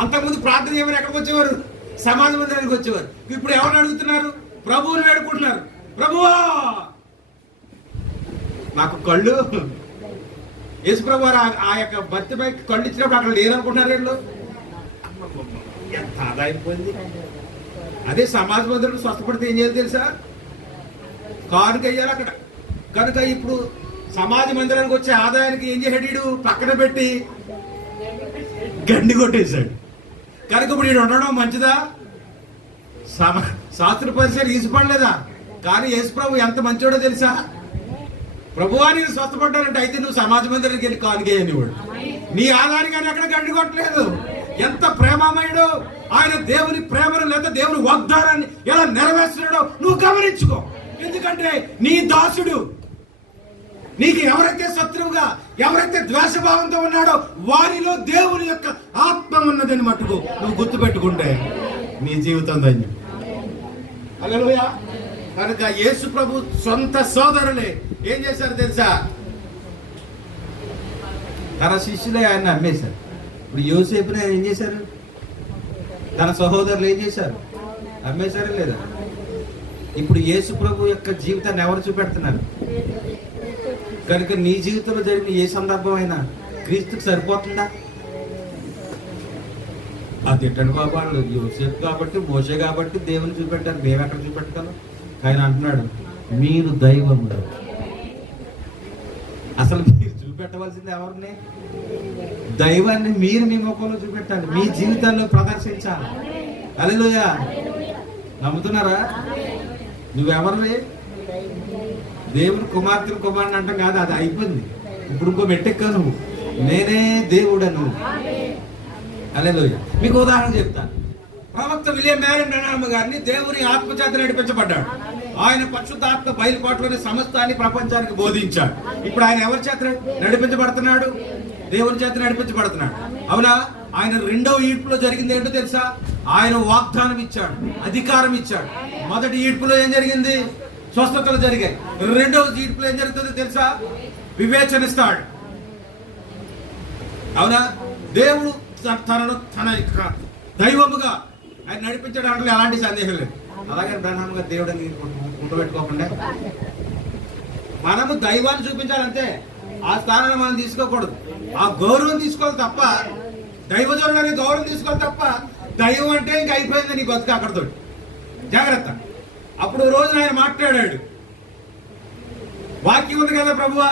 అంతకుముందు ప్రార్థన చేయమని ఎక్కడికి వచ్చేవారు? సమాజ మందిరానికి వచ్చేవారు. ఇప్పుడు ఎవరిని అడుగుతున్నారు? ప్రభువుని వేడుకుంటున్నారు. ప్రభువా నాకు కళ్ళు, యేసు ప్రభు ఆ యొక్క భర్తపై కళ్ళు ఇచ్చినప్పుడు అక్కడ లేరనుకుంటున్నారు వీళ్ళు. ఎంత ఆదాయిపోయింది. అదే సమాజ మందిరం స్వస్థపడితే ఏం చేయాలి తెలుసా? కానుక అయ్యాలి అక్కడ. కనుక ఇప్పుడు సమాజ మందిరానికి వచ్చే ఆదాయానికి ఏం చేశాడు? పక్కన పెట్టి గండి కొట్టేశాడు. కనుక ఇప్పుడు వీడు ఉండడం మంచిదా? శాస్త్ర పరిచయం ఈసిపడలేదా? కానీ యేసు ప్రభు ఎంత మంచోడో తెలుసా? ప్రభువా నేను స్వస్థపడ్డానంటే అయితే నువ్వు సమాజ మందిరానికి వెళ్ళి కానుకేయనివాడు. నీ ఆదాయానికి అక్కడ గండి కొట్టలేదు. ఎంత ప్రేమమయుడు ఆయన! దేవుని ప్రేమను లేదా దేవుని వాగ్దానాన్ని ఎలా నెరవేర్చున్నాడో నువ్వు గమనించుకో. ఎందుకంటే నీ దాసుడు, నీకు ఎవరైతే శత్రువుగా, ఎవరైతే ద్వేషభావంతో ఉన్నాడో వారిలో దేవుని యొక్క ఆత్మ ఉన్నదని మట్టుకు నువ్వు గుర్తుపెట్టుకుంటే నీ జీవితం ధన్యం. హల్లెలూయా. కనుక యేసు ప్రభు సొంత సోదరులే ఏం చేశారు తెలుసా? తన శిష్యులే ఆయన అమ్మేశారు. ఇప్పుడు యోసేపుని ఏం చేశారు? తన సహోదరులు ఏం చేశారు? అమ్మేశారా లేదా? ఇప్పుడు యేసు ప్రభు యొక్క జీవితాన్ని ఎవరు చూపెడుతున్నారు? కనుక నీ జీవితంలో జరిగిన ఏ సందర్భం అయినా క్రీస్తుకు సరిపోతుందా? అది తిట్టండి బాబు, వాళ్ళు యోసేపు కాబట్టి, మోషే కాబట్టి దేవుని చూపెట్టారు, మేము ఎక్కడ చూపెట్టాను? ఆయన అంటున్నాడు మీరు దైవముడు. అసలు మీరు చూపెట్టవలసింది ఎవరిని? దైవాన్ని మీరు మీ ముఖంలో చూపెట్టాలి, మీ జీవితాల్లో ప్రదర్శించాలి. హల్లెలూయా. నమ్ముతున్నారా? నువ్వెవరివి? దేవుని కుమార్తెను అంటాం కాదు, అది అయిపోయింది. ఇప్పుడు ఇంకో మెట్టెక్కా నువ్వు. నేనే దేవుడను. హల్లెలూయా. మీకు ఉదాహరణ చెప్తాను. ప్రవక్త విలియం మ్యారిన్ బ్రనహాం గారిని దేవుని ఆత్మచేత నడిపించబడ్డాడు. ఆయన పరిశుద్ధాత్మ బయలుపాటులోని సమస్తాన్ని ప్రపంచానికి బోధించాడు. ఇప్పుడు ఆయన ఎవరి చేత నడిపించబడుతున్నాడు? దేవుని చేత నడిపించబడుతున్నాడు. అవునా? ఆయన రెండవ ఈడ్పులో జరిగింది ఏంటో తెలుసా? ఆయన వాగ్దానం ఇచ్చాడు, అధికారం ఇచ్చాడు. మొదటి ఈడ్పులో ఏం జరిగింది? స్వస్థతలు జరిగాయి. రెండవ ఈడ్పులో ఏం జరుగుతుందో తెలుసా? వివేచనిస్తాడు. అవునా? దేవుడు తన దైవముగా ఆయన నడిపించడం అంటే ఎలాంటి సందేహం లేదు. అలాగే బ్రహ్మ గారు దేవుడు అని గుర్తుపెట్టుకోకుండా మనము దైవాన్ని చూపించాలంటే ఆ స్థానాన్ని మనం తీసుకోకూడదు. ఆ గౌరవం తీసుకోవాలి తప్ప, దైవజనులని గౌరవం తీసుకోవాలి తప్ప, దైవం అంటే ఇంక అయిపోయింది నీ బతుకు అక్కడతో. జాగ్రత్త. అప్పుడు రోజున ఆయన మాట్లాడాడు. వాక్యం ఉంది కదా ప్రభువా,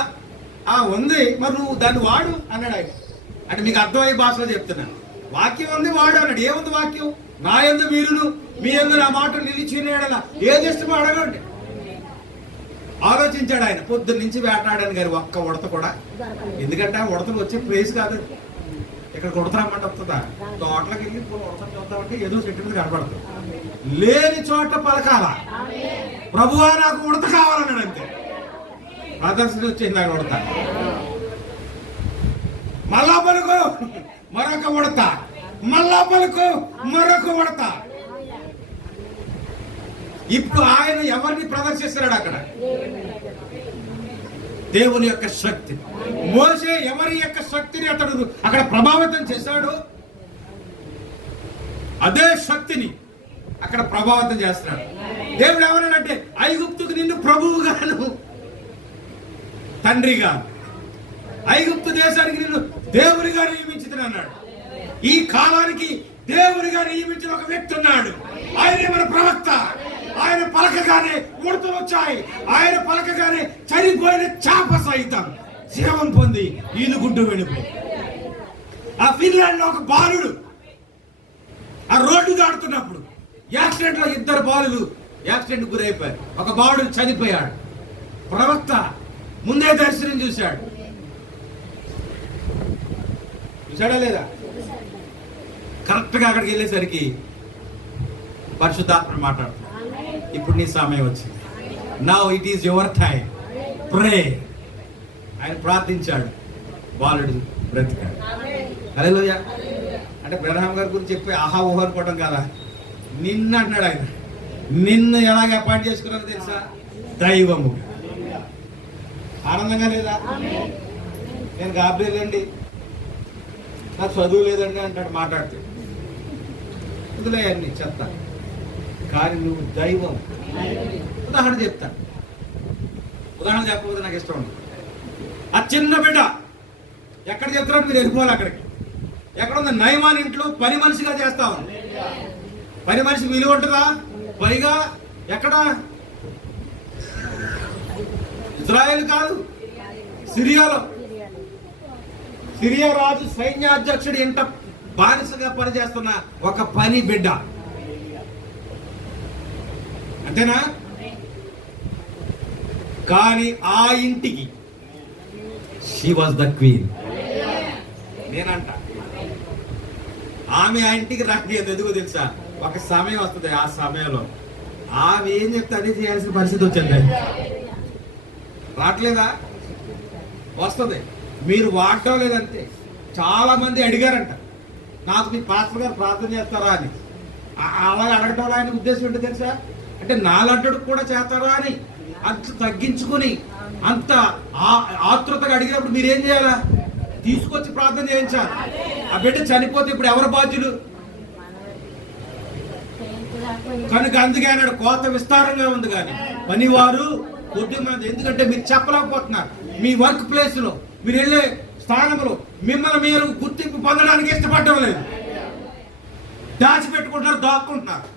ఉంది, మరి నువ్వు దాన్ని వాడు అన్నాడు ఆయన. అంటే మీకు అర్థమయ్యే భాషలో చెప్తున్నాను. వాక్యం ఉంది, వాడు అన్నాడు. ఏముంది వాక్యం? నా యందు మీరును, మీ యందు నా మాట నిలిచిన ఏది ఇష్టమో అడగండి. ఆలోచించాడు ఆయన. పొద్దున్న నుంచి వేటాడాను గారు ఒక్క ఉడత కూడా. ఎందుకంటే ఆ ఉడతలు వచ్చే ప్లేస్ కాదు. ఇక్కడ ఉడతరమ్మంటే వస్తుందా? తోటలకు వెళ్ళి ఉడత చూద్దామంటే ఏదో చెట్టు మీద కనపడుతుంది. లేని చోట పలకాల. ప్రభువా నాకు ఉడత కావాలన్నాడు. అంతే. ప్రదర్శన వచ్చింది ఆ ఉడత. మళ్ళా పలుకు మరొక ఉడత, మళ్ళా పలుకు మరొక ఉడత. ఇప్పుడు ఆయన ఎవరిని ప్రదర్శిస్తున్నాడు అక్కడ? దేవుని యొక్క శక్తి. మోషే ఎవరి యొక్క శక్తిని అతడు అక్కడ ప్రభావితం చేశాడు, అదే శక్తిని అక్కడ ప్రభావితం చేస్తున్నాడు. దేవుడు ఏమన్నాడంటే, ఐగుప్తుకు నిన్ను ప్రభువుగాను తండ్రిగా, ఐగుప్తు దేశానికి నిన్ను దేవునిగా నియమించుతాను అన్నాడు. ఈ కాలానికి దేవునిగా నియమించిన ఒక వ్యక్తి ఉన్నాడు. ఆయనే మన ప్రవక్త. ఆయన పలకగానే ఉడతలు వచ్చాయి. ఆయన పలకగానే చనిపోయిన చేప సైతం జీవం పొంది ఈనుగుడ్డు వెళ్ళిపోయి. ఆ ఫిన్లాండ్ లో ఒక బాలుడు ఆ రోడ్డు దాడుతున్నప్పుడు యాక్సిడెంట్ లో 2 బాలులు యాక్సిడెంట్ గురైపోయారు. ఒక బాలుడు చనిపోయాడు. ప్రవక్త ముందే దర్శనం చూశాడా లేదా? కరెక్ట్ గా అక్కడికి వెళ్ళేసరికి పరిశుద్ధాత్మ మాట్లాడుతున్నాడు. ఇప్పుడు నీ సమయం వచ్చింది. Now it is your time. Pray. ఆయన ప్రార్థించాడు. బాలుడు బ్రతికాడు. హల్లెలూయా. అంటే బ్రహ్మ గారి గురించి చెప్పి ఆహా ఊహ అనుకోవడం కదా, నిన్ను అంటున్నాడు ఆయన. నిన్ను ఎలాగ అపాయింట్ చేసుకున్నారో తెలుసా? దైవము. ఆనందంగా లేదా? నేను గాబ్రియలేండి, నాకు చదువు లేదండి అంటాడు మాట్లాడితే. వదిలే అన్ని చెత్త. కానీ నువ్వు దైవం. ఉదాహరణ చెప్తా, ఉదాహరణ చెప్పకపోతే నాకు ఇష్టం ఉండదు. ఆ చిన్న బిడ్డ ఎక్కడ చెప్తారో మీరు వెళ్ళిపోవాలి అక్కడికి. ఎక్కడ ఉంది? నయమాన్ ఇంట్లో పని మనిషిగా చేస్తా ఉంది. పని మనిషికి విలువ ఉంటుందా? పైగా ఎక్కడ? ఇజ్రాయెల్ కాదు, సిరియాలో. సిరియా రాజు సైన్యాధ్యక్షుడు ఇంట బానిసగా పనిచేస్తున్న ఒక పని బిడ్డ. అంతేనా? కానీ ఆ ఇంటికి షీ వాజ్ ద క్వీన్. నేనంట ఆమె ఆ ఇంటికి రాలేదు. ఎందుకో తెలుసా? ఒక సమయం వస్తుంది, ఆ సమయంలో ఆమె ఏం చెప్తే అదే చేయాల్సిన పరిస్థితి వచ్చింది. రావట్లేదా? వస్తుంది. మీరు వాడటం లేదంతే. చాలా మంది అడిగారంట, నాకు మీ పాస్టర్ గారు ప్రార్థన చేస్తారా అని. అలా అడగటం ఆయన ఉద్దేశం ఏంటో తెలుసా? అంటే నాలంటడు కూడా చేస్తారా అని అంత తగ్గించుకుని అంత ఆతృతగా అడిగినప్పుడు మీరేం చేయాలా? తీసుకొచ్చి ప్రార్థన చేయించాలి. ఆ బిడ్డ చనిపోతే ఇప్పుడు ఎవరు బాధ్యులు? కనుక అందుకే అన్నాడు, కోత విస్తారంగా ఉంది కానీ పనివారు కొద్దిమంది. ఎందుకంటే మీరు చెప్పలేకపోతున్నారు. మీ వర్క్ ప్లేస్ లో, మీరు వెళ్ళే స్థానంలో మిమ్మల్ని మీరు గుర్తింపు పొందడానికి ఇష్టపడటం లేదు. దాచిపెట్టుకుంటున్నారు, దాక్కుంటున్నారు.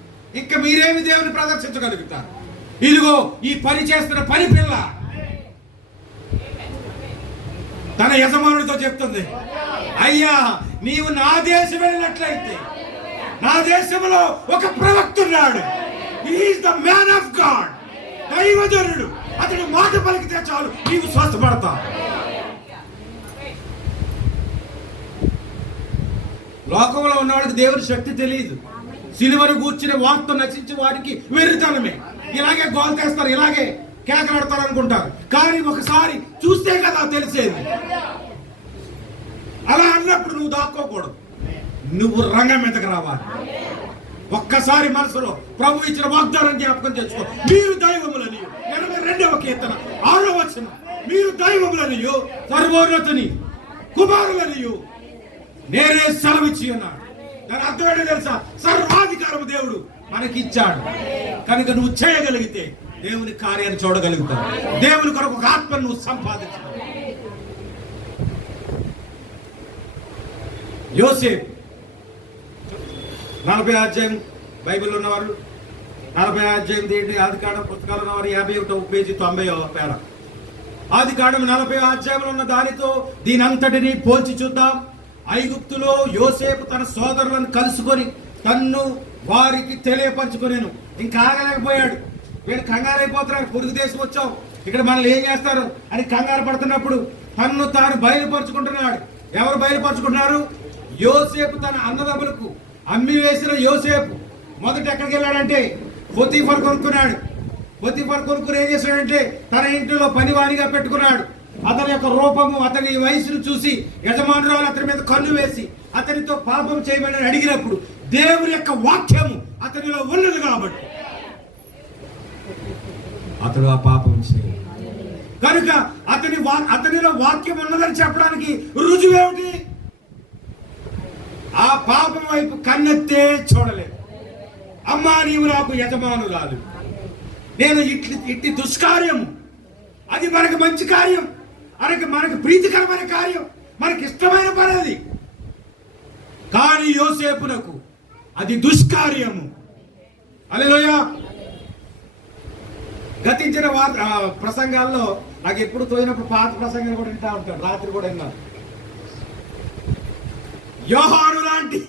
ఇంకా మీరేమి దేవుని ప్రదర్శించగలుగుతారు? ఇదిగో ఈ పని చేస్తున్న పని పిల్ల తన యజమానుడితో చెప్తుంది, అయ్యా నీవు నా దేశం వెళ్ళినట్లయితే నా దేశంలో ఒక ప్రవక్త ఉన్నాడు. He is the man of God, దైవజనుడు. అతడు మాట పలికితే చాలు నీవు స్వస్థపడతావు. లోకంలో ఉన్నవాడికి దేవుని శక్తి తెలియదు. సిలువను కూర్చుని వార్త నచించి వారికి వెర్రితనమే. ఇలాగే గోల్ చేస్తారు, ఇలాగే కేకలాడతారు అనుకుంటారు. కానీ ఒకసారి చూస్తే కదా తెలిసేది. అలా అన్నప్పుడు నువ్వు దాక్కోకూడదు, నువ్వు రంగం మీదకి రావాలి. ఒక్కసారి మనసులో ప్రభు ఇచ్చిన వాగ్దానం జ్ఞాపకం తెచ్చుకో. మీరు దైవములని 82వ కీర్తన 6వ వచనం, మీరు దైవములని సర్వోన్నతుని కుమారులని నేనే సెలవిచ్చి ఉన్నాడు. దాని అర్థం ఏంటో తెలుసా? సర్వాధికారము దేవుడు మనకి ఇచ్చాడు. కనుక నువ్వు చేయగలిగితే దేవుని కార్యాన్ని చూడగలుగుతావు. దేవుని కొరకు ఒక ఆత్మను నువ్వు సంపాదించు. యోసేపు 40 అధ్యాయం బైబిల్లో ఉన్నవారు 40 అధ్యాయం తీయండి. ఆదికాండం పుస్తకాలు ఉన్నవారు 51వ పేజీ 90వ పేర. ఆదికాండం 40వ అధ్యాయంలో ఉన్న దానితో దీనంతటిని పోల్చి చూద్దాం. ఐగుప్తులో యోసేపు తన సోదరులను కలుసుకొని తన్ను వారికి తెలియపరచుకునేను. ఇంకా ఆగలేకపోయాడు. వీళ్ళు కంగారు అయిపోతున్నారు, పొరుగు దేశం వచ్చావు, ఇక్కడ మనల్ని ఏం చేస్తారు అని కంగారు పడుతున్నప్పుడు తన్ను తాను బయలుపరుచుకుంటున్నాడు. ఎవరు బయలుపరుచుకుంటున్నారు? యోసేపు తన అన్నదమ్ములకు అమ్మి వేసిన యోసేపు మొదట ఎక్కడికి వెళ్ళాడంటే పొతీఫర్ కొనుక్కున్నాడు. పొతీఫర్ కొనుక్కుని ఏం చేశాడంటే తన ఇంట్లో పనివాడిగా పెట్టుకున్నాడు. అతని యొక్క రూపము, అతని వయసును చూసి యజమానురాలు అతని మీద కన్ను వేసి అతనితో పాపం చేయమని అడిగినప్పుడు దేవుని యొక్క వాక్యము అతనిలో ఉన్నది కాబట్టి అతడు ఆ పాపం చేయాలి. కనుక అతనిలో వాక్యం ఉన్నదని చెప్పడానికి రుజువేమిటి? ఆ పాపం వైపు కన్నెత్తే చూడలేదు. అమ్మా నీవు నాకు యజమానురాలు, నేను ఇట్టి దుష్కార్యం, అది మనకు మంచి కార్యం, మనకు ప్రీతికరమైన కార్యం, మనకి ఇష్టమైన పని అది. కానీ యోసేపునకు అది దుష్కార్యము. హల్లెలూయా. గతించిన ప్రసంగాల్లో నాకు ఎప్పుడు తోయినప్పుడు పాత ప్రసంగాలు కూడా వింటా ఉంటాను. రాత్రి కూడా విన్నాను. యోహాను లాంటి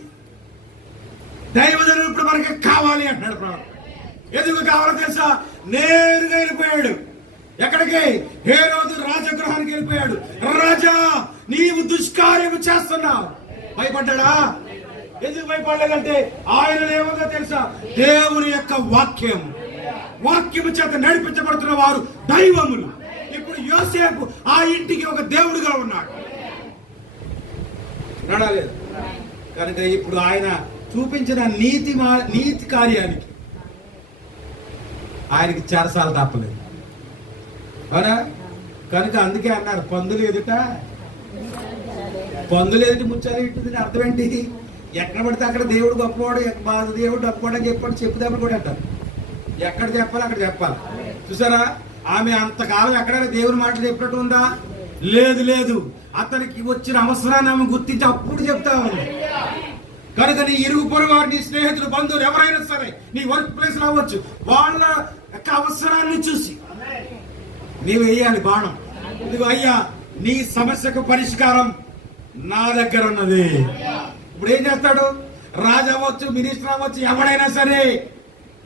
దైవజనుడు ఇప్పుడు మనకి కావాలి అంటున్నాడు ప్రభు. ఎందుకు కావాలో తెలుసా? నేరుగా వెళ్ళిపోయాడు. ఎక్కడికి? హేరోదు రాజగృహానికి వెళ్ళిపోయాడు. రాజా నీవు దుష్కార్యము చేస్తున్నావు. భయపడ్డా? ఎందుకు భయపడలేదంటే ఆయన ఏమో తెలుసా? దేవుని యొక్క వాక్యము చేత నడిపించబడుతున్న వారు దైవములు. ఇప్పుడు యోసేపు ఆ ఇంటికి ఒక దేవుడుగా ఉన్నాడు. నడలేదు. కనుక ఇప్పుడు ఆయన చూపించిన నీతి కార్యానికి ఆయనకి చెరసాలు తప్పలేదు. అవునా? కనుక అందుకే అన్నారు పందులు ఎదుట ముచ్చాలి ఇట్టుంది. అర్థం ఏంటి? ఎక్కడ పడితే అక్కడ దేవుడు గొప్పవాడు, దేవుడు గొప్పవాడు అని చెప్పుదామని కూడా అంటారు. ఎక్కడ చెప్పాలి అక్కడ చెప్పాలి. చూసారా, ఆమె అంతకాలం ఎక్కడైనా దేవుని మాటలు చెప్పినట్టు ఉందా? లేదు. అతనికి వచ్చిన అవసరాన్ని ఆమె గుర్తించి అప్పుడు చెప్తా ఉంది. కనుక నీ ఇరుగు పొరుగు వారు, నీ స్నేహితులు, బంధువులు ఎవరైనా సరే, నీ వర్క్ ప్లేస్ అవ్వచ్చు, వాళ్ళ యొక్క అవసరాన్ని చూసి నీవు వేయాలి బాణం. ఇదిగో అయ్యా, నీ సమస్యకు పరిష్కారం నా దగ్గర ఉన్నది. ఇప్పుడు ఏం చేస్తాడు? రాజు అవ్వచ్చు, మినిస్టర్ అవ్వచ్చు, ఎవడైనా సరే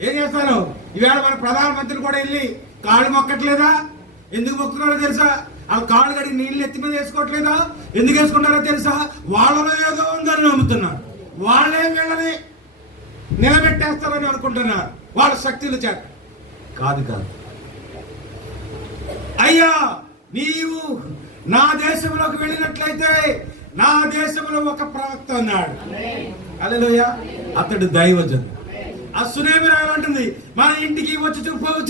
ఏం చేస్తారు? ఈవేళ మన ప్రధానమంత్రి కూడా వెళ్ళి కాళ్ళు మొక్కట్లేదా? ఎందుకు మొక్కుతున్నారో తెలుసా? వాళ్ళు కాళ్ళు కడిగి నీళ్ళు ఎత్తి మీద వేసుకోవట్లేదా? ఎందుకు వేసుకుంటారో తెలుసా? వాళ్ళలో ఏదో ఉందని నమ్ముతున్నారు. వాళ్ళే వీళ్ళని నిలబెట్టేస్తారని అనుకుంటున్నారు వాళ్ళ శక్తుల చేత. కాదు. అయ్యా, నీవు నా దేశంలోకి వెళ్ళినట్లయితే నా దేశంలో ఒక ప్రవక్త ఉన్నాడు. హల్లెలూయా. అతడు దైవజనుడు. ఆ సునేమి రాయాలంటుంది, మన ఇంటికి వచ్చి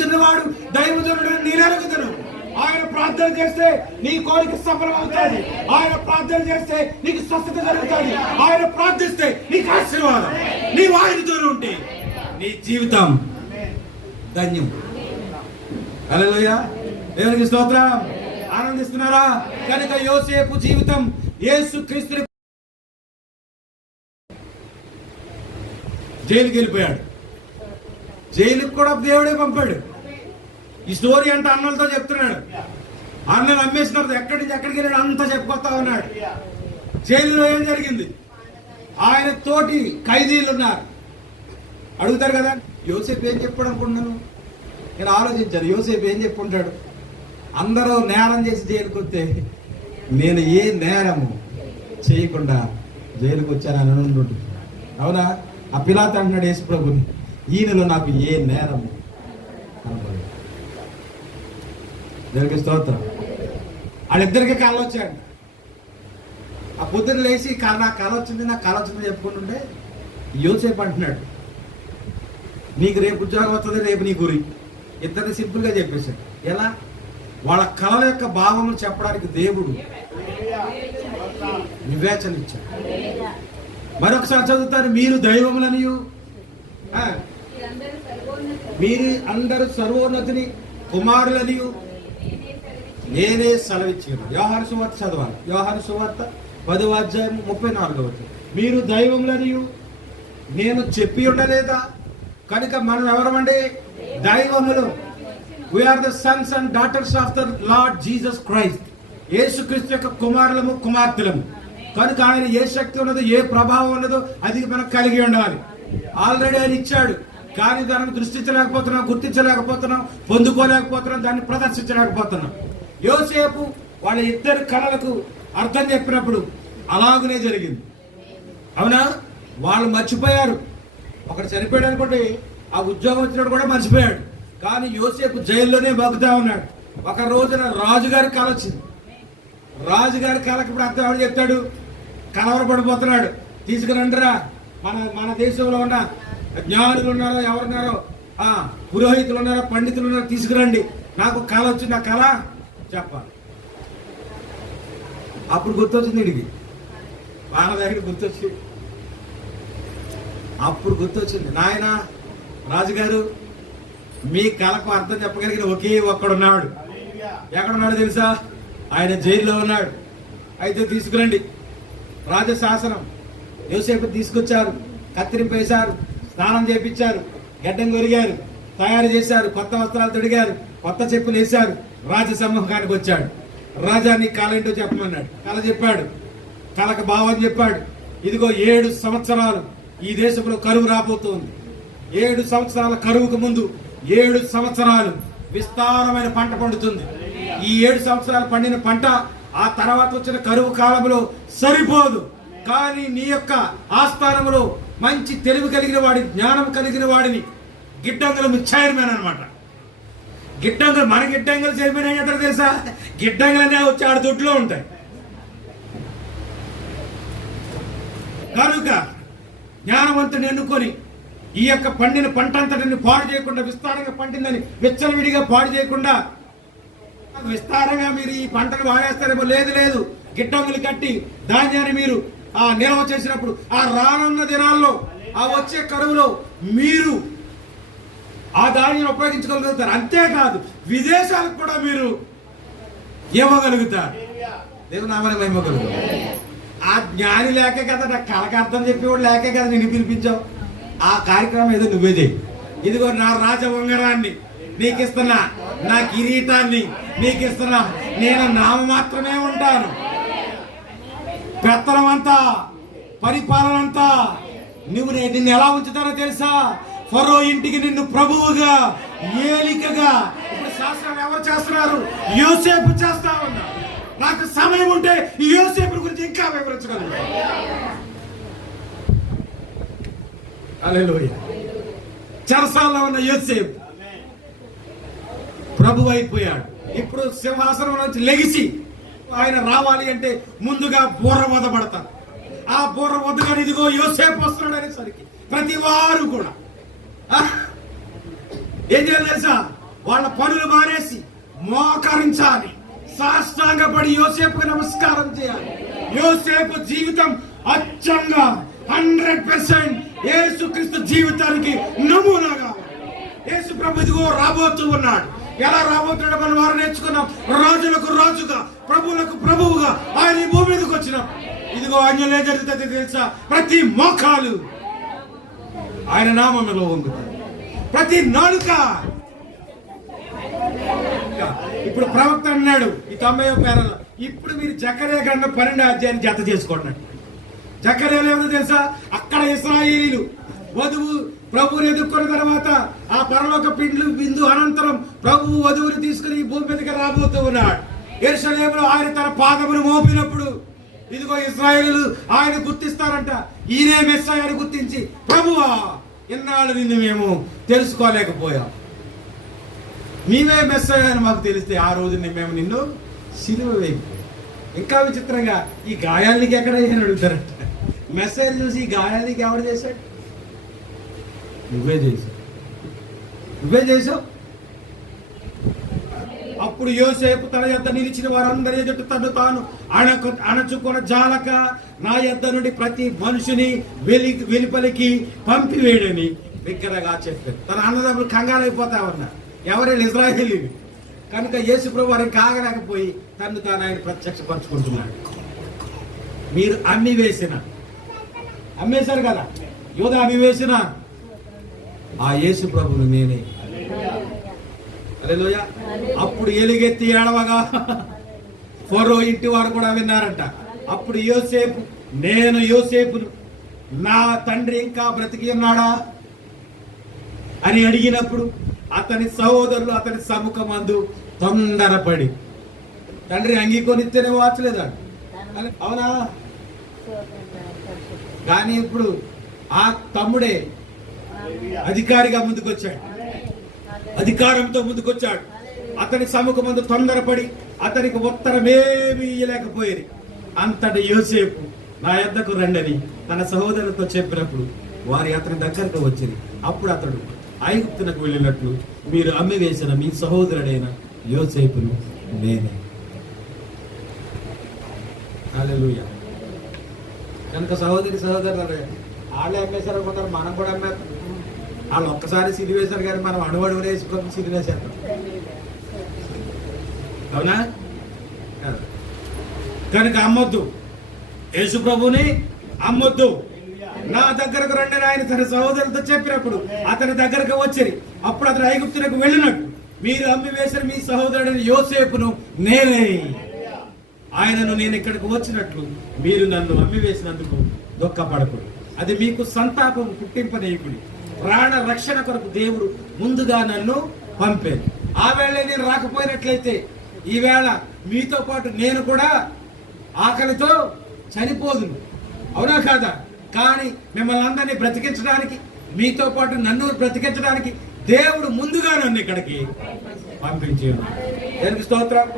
చిన్నవాడు దైవజనుడు నేనెరుగుతాను. ఆయన ప్రార్థన చేస్తే నీ కోరిక సఫలమవుతుంది. ఆయన ప్రార్థన చేస్తే నీకు స్వస్థత జరుగుతుంది. ఆయన ప్రార్థిస్తే నీకు ఆశీర్వాదం. నీవు ఆయనతో ఉంటే నీ జీవితం ధన్యం. హల్లెలూయా. దేవునికి స్తోత్రం. ఆనందిస్తున్నారా? కనుక యోసేపు జీవితం యేసుక్రీస్తు జైలుకి వెళ్ళిపోయాడు. జైలుకి కూడా దేవుడే పంపాడు. ఈ స్టోరీ అంటే అన్నలతో చెప్తున్నాడు. అన్నలు అమ్మేసినారు, ఎక్కడి నుంచి ఎక్కడికి వెళ్ళాడు అంతా చెప్పుకొస్తా ఉన్నాడు. జైలులో ఏం జరిగింది? ఆయన తోటి ఖైదీలు ఉన్నారు. అడుగుతారు కదా, యోసేపు ఏం చెప్పాడు అనుకుంటున్నాను? నేను ఆలోచించాను, యోసేపు ఏం చెప్పుంటాడు? అందరూ నేరం చేసి జైలుకి వస్తే నేను ఏ నేరము చేయకుండా జైలుకి వచ్చానని ఉంటుంది. అవునా? ఆ పిలాతు అంటున్నాడు యేసు ప్రభుని, ఈయనలో నాకు ఏ నేరము కనపడదు. దేవునికి స్తోత్రం. వాళ్ళిద్దరికీ కళ వచ్చాడు. ఆ పొద్దున్న లేచి నాకు కళ వచ్చింది చెప్పుకుంటుంటే యోసేపు అంటున్నాడు, నీకు రేపు ఉద్యోగం వస్తుంది, రేపు నీ గురి. ఇద్దరిని సింపుల్ గా చెప్పేశాడు. ఎలా? వాళ్ళ కళల యొక్క భావములు చెప్పడానికి దేవుడు వివేచన ఇచ్చాడు. మరొకసారి చదువుతాను, మీరు దైవములనియు మీరు అందరూ సర్వోన్నతిని కుమారులనియు నేనే సెలవిచ్చాను. యోహాను సువార్త చదవాలి. యోహాను సువార్త 10వ అధ్యాయం 34వ వచనం. మీరు దైవములనియు నేను చెప్పి ఉండలేదా? కనుక మనం ఎవరమండి? దైవములు. We are the sons and daughters of the Lord Jesus Christ. యేసుక్రీస్తు యొక్క కుమారులము, కుమార్తెలము. కనుక ఆయన ఏ శక్తి ఉన్నదో, ఏ ప్రభావం ఉన్నదో అది మనం కలిగి ఉండాలి. ఆల్రెడీ ఆయన ఇచ్చాడు, కానీ దాన్ని దృష్టించలేకపోతున్నాం, గుర్తించలేకపోతున్నాం, పొందుకోలేకపోతున్నాం, దాన్ని ప్రదర్శించలేకపోతున్నాం. యోసేపు వాళ్ళ ఇద్దరు కళలకు అర్థం చెప్పినప్పుడు అలాగనే జరిగింది. అవునా? వాళ్ళు మర్చిపోయారు. ఒకడు చనిపోయాడు అనుకోండి, ఆ ఉద్యోగం వచ్చినప్పుడు కూడా మర్చిపోయాడు. కానీ యోసేపు జైల్లోనే బతుకుతా ఉన్నాడు. ఒక రోజున రాజుగారి కళ వచ్చింది. రాజుగారి కళకి ఇప్పుడు అర్థం ఎవరు చెప్తాడు? కలవరపడిపోతున్నాడు. తీసుకురండిరా, మన దేశంలో ఉన్న జ్ఞానులు ఉన్నారో, ఎవరున్నారో, పురోహితులు ఉన్నారో, పండితులు ఉన్నారో, తీసుకురండి, నాకు కళ వచ్చింది, ఆ కళ చెప్పాలి. అప్పుడు గుర్తొచ్చింది వీడికి, వానదానికి గుర్తొచ్చింది. అప్పుడు గుర్తొచ్చింది, నాయన రాజుగారు, మీ కళకు అర్థం చెప్పగలిగిన ఒకే ఒక్కడున్నాడు. ఎక్కడున్నాడు తెలుసా? ఆయన జైల్లో ఉన్నాడు. అయితే తీసుకురండి. రాజశాసనం. యోసేపు తీసుకొచ్చారు, కత్తిరింపేశారు, స్నానం చేపించారు, గడ్డం కొరిగారు, తయారు చేశారు, కొత్త వస్త్రాలు తొడిగారు, కొత్త చెప్పులు వేశారు. రాజసమూహానికి వచ్చాడు. రాజా నీ కళ ఏంటో చెప్పమన్నాడు. కళ చెప్పాడు, కళకు భావం చెప్పాడు. ఇదిగో 7 సంవత్సరాలు ఈ దేశంలో కరువు రాబోతోంది. 7 సంవత్సరాల కరువుకు ముందు 7 సంవత్సరాలు విస్తారమైన పంట పండుతుంది. ఈ 7 సంవత్సరాలు పండిన పంట ఆ తర్వాత వచ్చిన కరువు కాలంలో సరిపోదు. కానీ నీ యొక్క ఆస్థానంలో మంచి తెలివి కలిగిన వాడి, జ్ఞానం కలిగిన వాడిని, గిడ్డంగుల చైర్మన్ అనమాట. గిడ్డంగులు, మన గిడ్డంగులు చైర్మన్ ఏం చేస్తారు తెలుసా? గిడ్డంగులనే వచ్చి ఆడ దొడ్లో ఉంటాయి. కనుక జ్ఞానవంతుని ఎన్నుకొని ఈ యొక్క పండిన పంట అంతటిని పాడు చేయకుండా, విస్తారంగా పండిందని విచ్చలవిడిగా పాడు చేయకుండా, విస్తారంగా మీరు ఈ పంటను వాడేస్తారేమో, లేదు గిడ్డంగులు కట్టి ధాన్యాన్ని మీరు నిల్వ చేసినప్పుడు ఆ రానున్న దినాల్లో ఆ వచ్చే కరువులో మీరు ఆ ధాన్యాన్ని ఉపయోగించగలుగుతారు. అంతేకాదు విదేశాలకు కూడా మీరు ఇవ్వగలుగుతారు. దేవుని నామమున మహిమ కలుగును. ఆ జ్ఞాని లేకే కదా, నాకు కళకు అర్థం చెప్పేవాడు లేకే కదా నేను పిలిపించావు. ఆ కార్యక్రమం ఏదో నువ్వే చేయి. ఇదిగో నా రాజ ఉంగరాన్ని నీకు ఇస్తున్నా, నా కిరీటాన్ని నీకు ఇస్తున్నా, నేను నామ మాత్రమే ఉంటాను. పెత్తనం అంతా, పరిపాలన అంతా నువ్వు నిన్ను ఎలా ఉంచుతానో తెలుసా? ఫరో ఇంటికి నిన్ను ప్రభువుగా, ఏలికగా. ఇప్పుడు శాస్త్రం ఎవరు చేస్తున్నారు? యోసేపు చేస్తా ఉన్నా. నాకు సమయం ఉంటే ఈ యోసేపు గురించి ఇంకా వివరించగలను. హల్లెలూయా. చెరసాలలో ఉన్న యోసేపు ప్రభు అయిపోయాడు. ఇప్పుడు సింహాసనం నుంచి లెగిసి ఆయన రావాలి అంటే ముందుగా బూర వదబడతారు. ఆ బూర వదగానే ఇదిగో యోసేపు వస్తున్నాడు అనేసరికి ప్రతి వారు కూడా ఏం చేయాలి తెలుసా? వాళ్ళ పనులు మానేసి మోకరించాలి, సాష్టాంగపడి యోసేపుకి నమస్కారం చేయాలి. యోసేపు జీవితం అచ్చంగా 100% యేసుక్రీస్తు జీవితానికి నమూనాగా. యేసు ప్రభు ఇదిగో రాబోతూ ఉన్నాడు. ఎలా రాబోతున్నాడు మనం వారు నేర్చుకున్నాం. రాజులకు రాజుగా, ప్రభువులకు ప్రభువుగా ఆయన ఈ భూమి మీదకి వచ్చినాం. ఇదిగో అన్యులు ఏం జరుగుతుంది తెలుసా? ప్రతి మోకాలు ఆయన నామములో వంగుతాయి, ప్రతి నాలుక. ఇప్పుడు ప్రవక్త అన్నాడు ఈ 90వ పేరలో, ఇప్పుడు మీరు జకర్యా గ్రంథం 12వ అధ్యాయాన్ని జత చేసుకోండి. జకర్యాలో ఏమో తెలుసా? అక్కడ ఇశ్రాయేలీలు వధువు ప్రభువుని ఎదుర్కొన్న తర్వాత ఆ పరలోక బిందు అనంతరం ప్రభువు వధువుని తీసుకుని ఈ భూమి మీదకి రాబోతూ ఉన్నాడు. యెరూషలేములో ఆయన తన పాదమును మోపినప్పుడు ఇదిగో ఇశ్రాయేలీలు ఆయన గుర్తిస్తారంట. ఈయనే మెస్సయ్యను గుర్తించి, ప్రభువా ఇన్నాళ్ళు నిన్ను మేము తెలుసుకోలేకపోయాం, నీవే మెస్సయ్య అని మాకు తెలిస్తే ఆ రోజు మేము నిన్ను సిలువ వేయిపోయాం. ఇంకా విచిత్రంగా ఈ గాయాలకి ఎక్కడ అని అడుగుతారంట. మెస్సయ్య చూసి ఈ గాయాలకి ఎవడు చేశాడు? నువ్వే చేసావు. అప్పుడు యోసేపు తన యొద్ద నిలిచిన వారందరి ఎదుట తను తాను అణచుకొన జాలక నా యొద్ద నుండి ప్రతి మనుషుని వెలుపలికి పంపివేయడని బిగ్గరగా చెప్పారు. తన అన్నదమ్ములు కంగారైపోతా ఉన్నారు. ఎవరైనా ఇశ్రాయేలీయులు కనుక యేసు ప్రభు వారిని కాగలేకపోయి తను తాను ఆయన ప్రత్యక్షపరచుకుంటున్నాడు. మీరు అమ్మేశారు కదా, యోధ అమ్మివేసిన ఆ యేసు ప్రభును నేనే. హల్లెలూయా. అప్పుడు ఎలుగెత్తి ఏడవగా ఫరో ఇంటి వారు కూడా విన్నారంట. అప్పుడు యోసేపు, నేను యోసేపును, నా తండ్రి ఇంకా బ్రతికి ఉన్నాడా అని అడిగినప్పుడు అతని సహోదరులు అతని సముఖమందు తొందరపడి, తండ్రి అంగీకొనిస్తేనే వాచలేదాడు, అవునా? కానీ ఇప్పుడు ఆ తమ్ముడే అధికారిగా ముందుకొచ్చాడు, అధికారంతో ముందుకొచ్చాడు. అతని సముఖమందు తొందరపడి అతనికి ఉత్తరమేమీ ఇయ్యలేకపోయేది. అంతటి యోసేపు నా యొద్దకు రండని తన సహోదరులతో చెప్పినప్పుడు వారి అతని దగ్గరకు వచ్చింది. అప్పుడు అతడు ఐగుప్తునకు వెళ్ళినట్లు మీరు అమ్మి వేసిన మీ సహోదరుడైన యోసేపును నేనే. హల్లెలూయా. కనుక సహోదరులు వాళ్ళే అమ్మేశారు అనుకుంటారు, మనం కూడా అమ్మారు. వాళ్ళు ఒక్కసారి సిలివేశారు కానీ మనం అణువడుగు వేసుకొని సిలివేశారు, అవునా? కనుక అమ్మొద్దు, యేసు ప్రభుని అమ్మొద్దు. నా దగ్గరకు రండి ఆయన తన సహోదరులతో చెప్పినప్పుడు అతని దగ్గరకు వచ్చి అప్పుడు అతను ఐగుప్తునకు వెళ్ళినట్టు మీరు అమ్మి వేసిన మీ సహోదరుడైన యోసేపును నేనే. ఆయనను నేను ఇక్కడికి వచ్చినట్లు మీరు నన్ను అమ్మి వేసినందుకు దుఃఖపడకుడు, అది మీకు సంతాపం పుట్టింపనీయకుడి. ప్రాణ రక్షణ కొరకు దేవుడు ముందుగా నన్ను పంపాను. ఆ వేళ నేను రాకపోయినట్లయితే ఈవేళ మీతో పాటు నేను కూడా ఆకలితో చనిపోదును, అవునా కాదా? కానీ మిమ్మల్ని అందరినీ బ్రతికించడానికి, మీతో పాటు నన్ను బ్రతికించడానికి దేవుడు ముందుగా నన్ను ఇక్కడికి పంపించాడు. దేవునికి స్తోత్రం.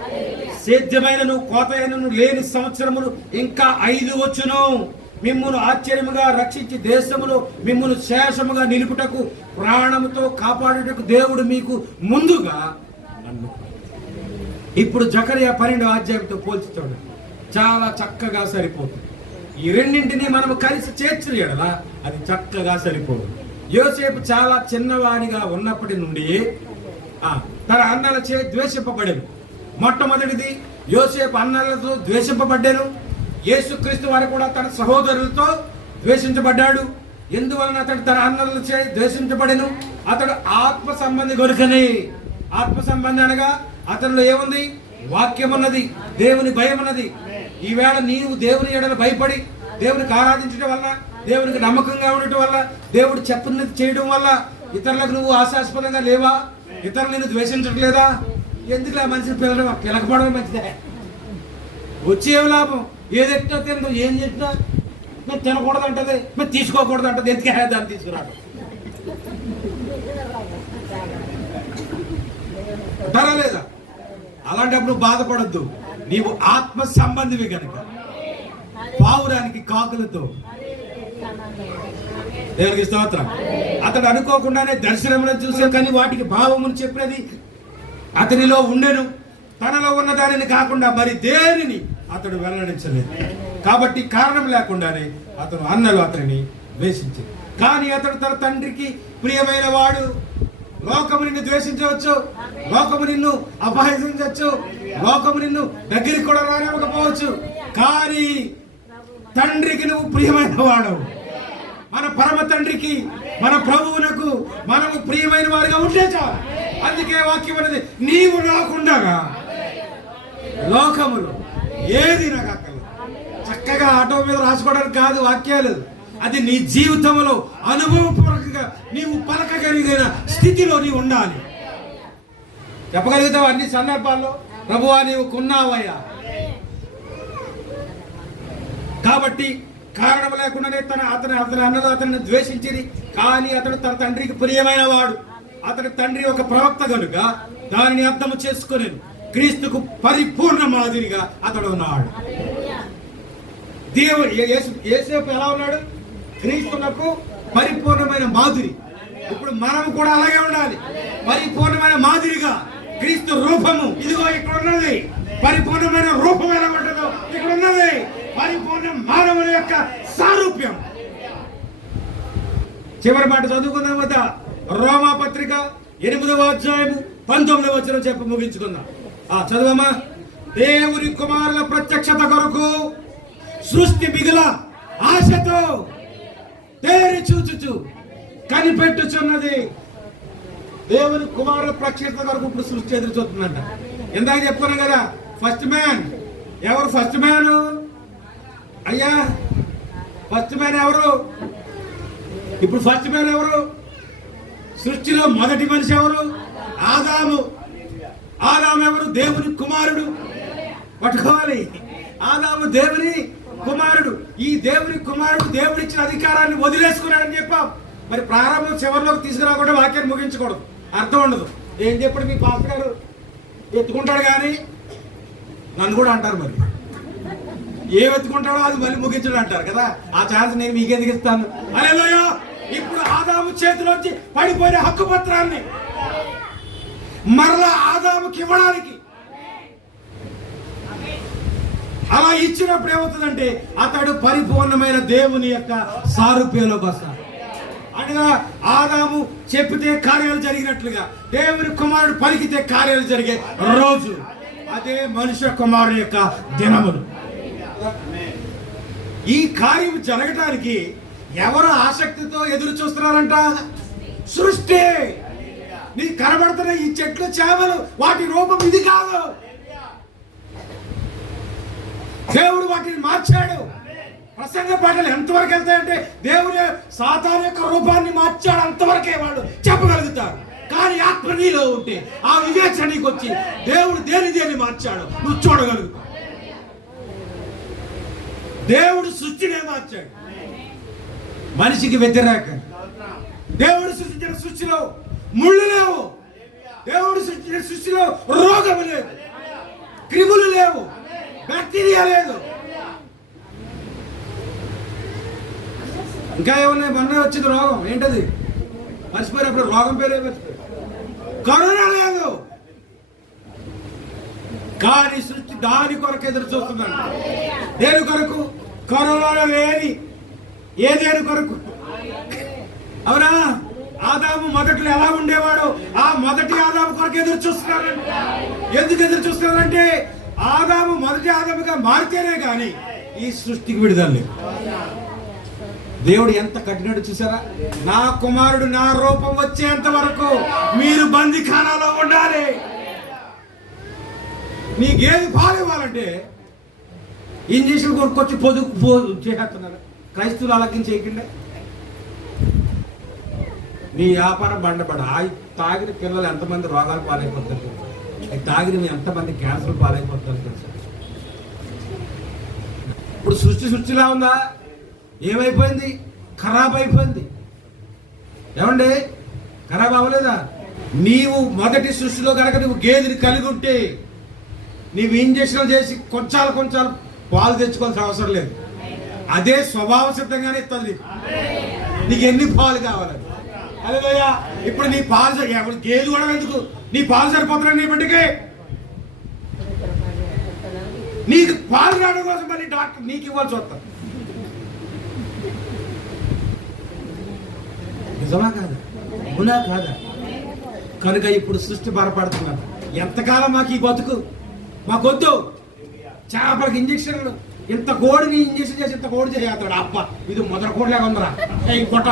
సేద్యమైనను కోతైనను లేని సంవత్సరములు ఇంకా 5 వచ్చును. మిమ్మును ఆశ్చర్యముగా రక్షించి దేశములో మిమ్మును శేషముగా నిలుపుటకు ప్రాణముతో కాపాడుటకు దేవుడు మీకు ముందుగా నన్ను. ఇప్పుడు జకర్యా 12వ అధ్యాయంతో పోల్చుతాడు. చాలా చక్కగా సరిపోతుంది. ఈ రెండింటిని మనం కలిసి చేర్చిన ఎడల అది చక్కగా సరిపోదు. యోసేపు చాలా చిన్నవాడిగా ఉన్నప్పటి నుండి తన అన్నలచే ద్వేషింపబడెను. మొట్టమొదటిది యోసేపు అన్నలతో ద్వేషింపబడ్డాను. యేసుక్రీస్తు వారు కూడా తన సహోదరులతో ద్వేషించబడ్డాడు. ఎందువలన అతడు తన అన్నలచే ద్వేషించబడెను? అతడు ఆత్మ సంబంధి గనుకనే. ఆత్మ సంబంధి అనగా అతనిలో ఏముంది? వాక్యం ఉన్నది, దేవుని భయం ఉన్నది. ఈవేళ నీవు దేవుని ఎడల భయపడి దేవునికి ఆరాధించడం వల్ల, దేవునికి నమ్మకంగా ఉండటం వల్ల, దేవుడు చెప్పినది చేయడం వల్ల ఇతరులకు నువ్వు ఆశాస్పదంగా లేవా? ఇతరులు నిన్ను ద్వేషించట్లేదా? ఎందుకు ఆ మనిషిని పిలకపోవడం మంచిదే. వచ్చేవి లాభం? ఏదెట్టినా తినదు, ఏం చేసినా మేము తినకూడదు అంటది, మేము తీసుకోకూడదు అంటది. ఎందుకే దాన్ని తీసుకురాడు? లేదా? అలాంటప్పుడు బాధపడద్దు. నీవు ఆత్మ సంబంధివి కనుక పావురానికి కాకులతో. దేవునికి స్తోత్రం. అతడు అనుకోకుండానే దర్శనములను చూసే, కానీ వాటికి భావమును చెప్పినది అతనిలో ఉండెను. తనలో ఉన్న దానిని కాకుండా మరి దేనిని అతడు వెల్లడించలేదు. కాబట్టి కారణం లేకుండానే అతను అన్నలు అతనిని ద్వేషించారు. కానీ అతడు తన తండ్రికి ప్రియమైన వాడు. లోకము నిన్ను ద్వేషించవచ్చు, లోకము నిన్ను అపహసించవచ్చు, లోకము నిన్ను దగ్గరికి కూడా రానివ్వకపోవచ్చు. కానీ తండ్రికి నువ్వు ప్రియమైన వాడవు. మన పరమ తండ్రికి, మన ప్రభువునకు మనము ప్రియమైన వారిగా ఉంటే చాలు. అందుకే వాక్యం అనేది, నీవు నాకుండగా లోకములు ఏది నాకు అక్కర్లేదు. చక్కగా ఆటో మీద రాసుకోవడానికి కాదు వాక్యాలు, అది నీ జీవితంలో అనుభవపూర్వకంగా నీవు పలకగలిగిన స్థితిలో నీవు ఉండాలి. చెప్పగలుగుతావు అన్ని సందర్భాల్లో, ప్రభువా నీవు కొన్నావయ్యా. కాబట్టి కారణం లేకుండానే అతని అన్నలు అతన్ని ద్వేషించిరి. కానీ అతడు తన తండ్రికి ప్రియమైన వాడు. అతని తండ్రి ఒక ప్రవక్త కనుక దానిని అర్థము చేసుకుని క్రీస్తుకు పరిపూర్ణ మాదిరిగా అతడు ఉన్నాడు. దేవుడు యేసేపు ఎలా ఉన్నాడు? క్రీస్తునకు పరిపూర్ణమైన మాదిరి. ఇప్పుడు మనం కూడా అలాగే ఉండాలి, పరిపూర్ణమైన మాదిరిగా. క్రీస్తు రూపము ఇదిగో ఇక్కడ ఉన్నది. పరిపూర్ణమైన రూపం ఎలా ఉంటుందో ఇక్కడ ఉన్నది. పరిపూర్ణ మానవుని యొక్క సారూప్యం. చివరి మాట చదువుకుందాం వద్ద. రోమా పత్రిక 8వ అధ్యాయము 19వ వచనం చెప్పి ముగించుకుందాం. చదువమ్మా. దేవుని కుమారుల ప్రత్యక్షత కొరకు సృష్టి మిగుల ఆశతో తేరి చూచుచు కనిపెట్టుచున్నది. దేవుని కుమారుల ప్రత్యక్షత కొరకు ఇప్పుడు సృష్టి ఎదురు చూస్తుందంట. ఇందాక చెప్పుకున్నాం కదా, ఫస్ట్ మ్యాన్. ఎవరు ఫస్ట్ మ్యాన్? అయ్యా ఫస్ట్ మ్యాన్ ఎవరు? ఇప్పుడు ఫస్ట్ మ్యాన్ ఎవరు? సృష్టిలో మొదటి మనిషి ఎవరు? ఆదాము. ఆదాము ఎవరు? దేవుని కుమారుడు. పట్టుకోవాలి. ఆదాము దేవుని కుమారుడు. ఈ దేవుని కుమారుడు దేవుడిచ్చిన అధికారాన్ని వదిలేసుకున్నాడని చెప్పాం. మరి ప్రారంభం చివరిలోకి తీసుకురాకుండా వాక్యాన్ని ముగించకూడదు, అర్థం ఉండదు. ఏం చెప్పాడు మీ పాస్టర్ గారు? ఎత్తుకుంటాడు కానీ నన్ను కూడా అంటారు. మరి ఏం ఎత్తుకుంటాడో అది మళ్ళీ ముగించడం అంటారు కదా. ఆ ఛాన్స్ నేను మీకెందుకు ఇస్తాను? హల్లెలూయా. ఇప్పుడు ఆదాము చేతిలోంచి పడిపోయిన హక్కు పత్రాన్ని మరలా ఆదాముకి ఇవ్వడానికి అలా ఇచ్చినప్పుడు ఏమవుతుందంటే అతడు పరిపూర్ణమైన దేవుని యొక్క సారూప్యంలోకి వస్తాడు. అనగా ఆదాము చెప్పితే కార్యాలు జరిగినట్లుగా దేవుని కుమారుడు పలికితే కార్యాలు జరిగే రోజు అదే మనుష్య కుమారుడు యొక్క దినములు. ఈ కార్యం జరగటానికి ఎవరు ఆసక్తితో ఎదురు చూస్తున్నారంట? సృష్టి. నీ కనబడుతున్న ఈ చెట్లు చేమలు వాటి రూపం ఇది కాదు. దేవుడు వాటిని మార్చాడు. ప్రసంగ పాటలు ఎంతవరకు వెళ్తాయంటే దేవుడు సాతాను యొక్క రూపాన్ని మార్చాడు, అంతవరకే వాళ్ళు చెప్పగలుగుతారు. కానీ ఆత్మ నీలో ఉంటే ఆ వివేచనకి వచ్చి దేవుడు దేని మార్చాడు నువ్వు చూడగలుగుతావు. దేవుడు సృష్టినే మార్చాడు, మనిషికి వ్యతిరేకం. దేవుడు సృష్టించిన సృష్టిలో ముళ్ళు లేవు. దేవుడు సృష్టించిన సృష్టిలో రోగము లేదు, క్రిములు లేవు, బ్యాక్టీరియా లేదు. ఇంకా ఏమన్నా మొన్న వచ్చింది రోగం, ఏంటది మర్చిపోయినప్పుడు రోగం పేరే మర్చిపోయి. కరోనా లేదు, కానీ సృష్టి దాని కొరకు ఎదురు చూస్తున్నాను. దేని కొరకు? కరోనా లేని ఏదేని కొరకు. అవునా? ఆదాము మొదట్లో ఎలా ఉండేవాడు, ఆ మొదటి ఆదాము కొరకు ఎదురు చూస్తున్నారండి. ఎందుకు ఎదురు చూస్తున్నారంటే ఆదాము మొదటి ఆదాముగా మారితేనే కానీ ఈ సృష్టికి విడుదల లేదు. దేవుడు ఎంత కఠినడు చూసారా? నా కుమారుడు నా రూపం వచ్చేంత వరకు మీరు బందిఖానాలో ఉండాలి. నీకేది పాలు ఇవ్వాలంటే ఇంజక్షన్ కొనుక్కొచ్చి పొదుపు చేస్తున్నారు. క్రైస్తవులు అలాగే చేయకుండా నీ వ్యాపారం బండబడ. తాగిన పిల్లలు ఎంతమంది రోగాలు పాలైపోతారు, తాగిన ఎంతమంది క్యాన్సర్ పాలైపోతారు తెలుసా? ఇప్పుడు సృష్టిలా ఉందా? ఏమైపోయింది? ఖరాబ్ అయిపోయింది. ఏమండి, ఖరాబ్ అవ్వలేదా? నీవు మొదటి సృష్టిలో కనుక నువ్వు గేదెని కలిగి ఉంటే నీవు ఇంజక్షన్ చేసి కొంచెం పాలు తెచ్చుకోవాల్సిన అవసరం లేదు. అదే స్వభావ సిద్ధంగానే ఇస్తుంది నీకు ఎన్ని పాలు కావాలని. అదేదయ్యా, ఇప్పుడు నీ పాలు ఇప్పుడు గేదె కూడా ఎందుకు? నీ పాలు సరిపోతున్నాయి నీ బిడ్డకి. నీకు పాలు రావడం కోసం మళ్ళీ డాక్టర్ నీకు ఇవ్వాల్సి వస్తుంది. నిజమా కాదా? అవునా కాదా? కనుక ఇప్పుడు సృష్టి బలపడుతున్నారు. ఎంతకాలం మాకు ఈ బతుకు? మాకొద్దు. చేపలకి ఇంజక్షన్లు, ఇంత కోడిని ఇంజక్షన్ చేసి ఇంత కోడి చేస్తాడు. అబ్బా, ఇది మొదటి కోడిలాగా ఉందరా, కొట్ట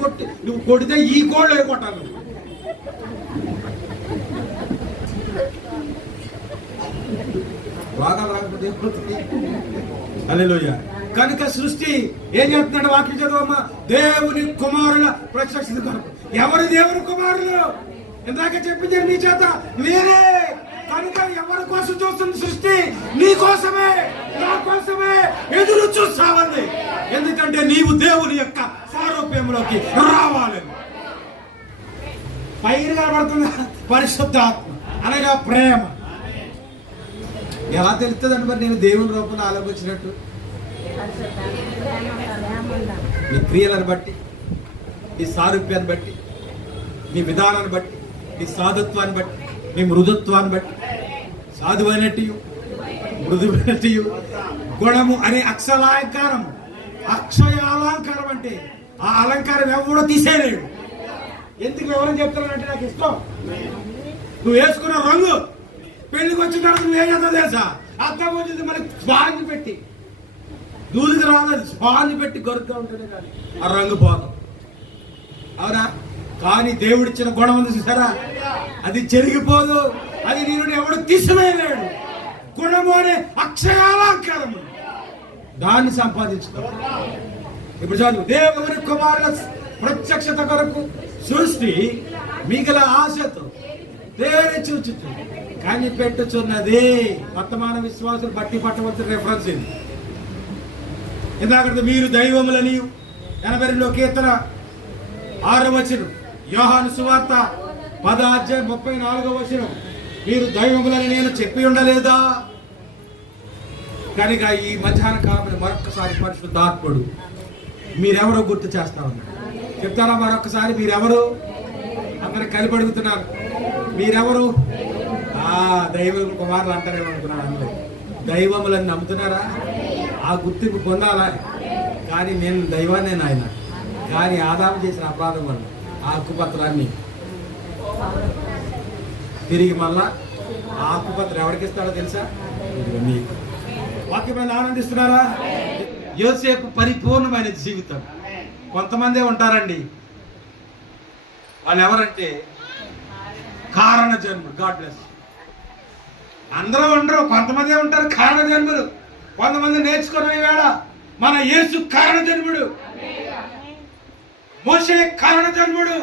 కొట్టి నువ్వు కొడితే ఈ కోళ్ళు కొట్టాలి. రోగాలు రాకపోతే హల్లెలూయా. కనుక సృష్టి ఏం చెప్తున్నాడు? వాక్యం చదవమ్మా. దేవుని కుమారుల ప్రత్యక్షత కొరకు. ఎవరు దేవుని కుమారులు? ఇందాక చెప్పించారు నీ చేత, మీరే. కనుక ఎవరి కోసం చూస్తుంది సృష్టి? నీ కోసమే, నా కోసమే ఎదురు చూస్తామంది. ఎందుకంటే నీవు దేవుని యొక్క సారూప్యంలోకి రావాలి. పైన కనబడుతుంది పరిశుద్ధాత్మ అనగా ప్రేమ. ఎలా తెలుస్తుందండి మరి నేను దేవుని రూపంలో ఆలోచించినట్టు? నీ క్రియలను బట్టి, నీ సారూప్యాన్ని బట్టి, నీ విధానాన్ని బట్టి, నీ సాధుత్వాన్ని బట్టి, నీ మృదుత్వాన్ని బట్టి. సాధువైనట్టు, మృదువైనట్టు, గుణము అనే అక్షరాలంకారం. అక్షయ అలంకారం అంటే ఆ అలంకారం ఎవడో తీసేయలేడు. ఎందుకు ఎవరైనా చెప్తానంటే నాకు ఇష్టం. నువ్వు వేసుకున్న రంగు పెళ్లికి వచ్చిన తర్వాత నువ్వేం చేస్తావు తెలుసా? అర్థం వచ్చింది మనకి స్పాంజ్ పెట్టి, దూదికి రాలేదు, స్పాంజ్ పెట్టి గొరుగ్గా ఉంటేనే కానీ ఆ రంగు పోదు. అవునా? కానీ దేవుడిచ్చిన గుణం ఉంది చూసారా, అది చెరిగిపోదు. అది నేను ఎవడు తీసివేయలేడు. గుణము అనే అక్షరాలంకారము, దాన్ని సంపాదించుకో. ఇప్పుడు చదువు. దేవుని కుమారుల ప్రత్యక్షత కొరకు సృష్టి మిగిలిన ఆశతో దేని చూచుచు కనిపెట్టుచున్నది. వర్తమాన విశ్వాసులు బట్టి పట్టవలసిన రెఫరెన్స్ ఇది. ఇందాక మీరు దైవములని 82 కీర్తన 6వ వచనం, యోహాను సువార్త 10:34 వచనం, మీరు దైవములని నేను చెప్పి ఉండలేదా? కనుక ఈ మధ్యాహ్న కాలంలో మరొక్కసారి పరిశుద్ధాత్ముడు మీరెవరో గుర్తు చేస్తా ఉన్నాడు. చెప్తారా మరొక్కసారి? మీరెవరు? అందరికి కలిపి అడుగుతున్నారు. మీరెవరు? దైవం కుమారులు అంటారేమనుకున్నాడు అందరూ. దైవములని నమ్ముతున్నారా? ఆ గుర్తింపు పొందాలా? కానీ నేను దైవాన్ని ఆయన. కానీ ఆదాము చేసిన అపరాధం వల్ల ఆ హక్కుపత్రాన్ని తిరిగి మళ్ళా ఆ హక్కుపత్రం ఎవరికి ఇస్తాడో తెలుసా? మీకు. వాక్యమైన ఆనందిస్తున్నారా? యోసేపు పరిపూర్ణమైన జీవితం. కొంతమందే ఉంటారండి, వాళ్ళు ఎవరంటే కారణ జన్ములు. God bless. అందరూ ఉండరు, కొంతమందే ఉంటారు కారణ జన్ములు. కొంతమంది నేర్చుకునే వేళ మన యేసు కారణ జన్ముడు, మోషే కారణ జన్ముడు,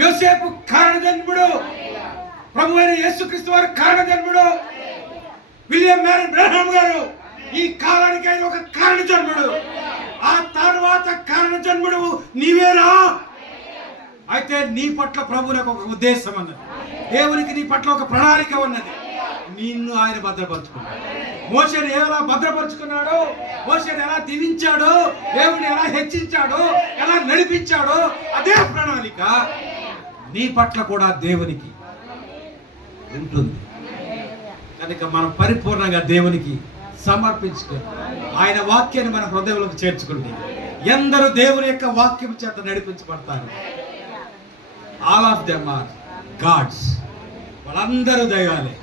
యోసేపు కారణ జన్ముడు, ప్రభు అయిన యేసుక్రీస్తు వారు కారణ జన్ముడు, విలియం మ్యారీ బ్రహ్మ్ గారు ఈ కాలానికి ఆయన ఒక కారణ జన్ముడు. ఆ తర్వాత కారణ జన్ముడు నీవేనా? అయితే నీ పట్ల ప్రభువులకు ఒక ఉద్దేశం అన్నది. దేవునికి నీ పట్ల ఒక ప్రణాళిక ఉన్నది. నిన్ను ఆయన భద్రపరుచుకున్నాడు. మోషేను ఎలా భద్రపరుచుకున్నాడు, మోషేను ఎలా దీవించాడు, దేవుని ఎలా హెచ్చించాడు, ఎలా నడిపించాడో అదే ప్రణాళిక నీ పట్ల కూడా దేవునికి ఉంటుంది. కనుక మనం పరిపూర్ణంగా దేవునికి సమర్పించుకొని ఆయన వాక్యాన్ని మన హృదయంలోకి చేర్చుకుంటే ఎందరూ దేవుని యొక్క వాక్యం చేత నడిపించబడతారు. All of them are gods. వాళ్ళందరూ దైవాలే.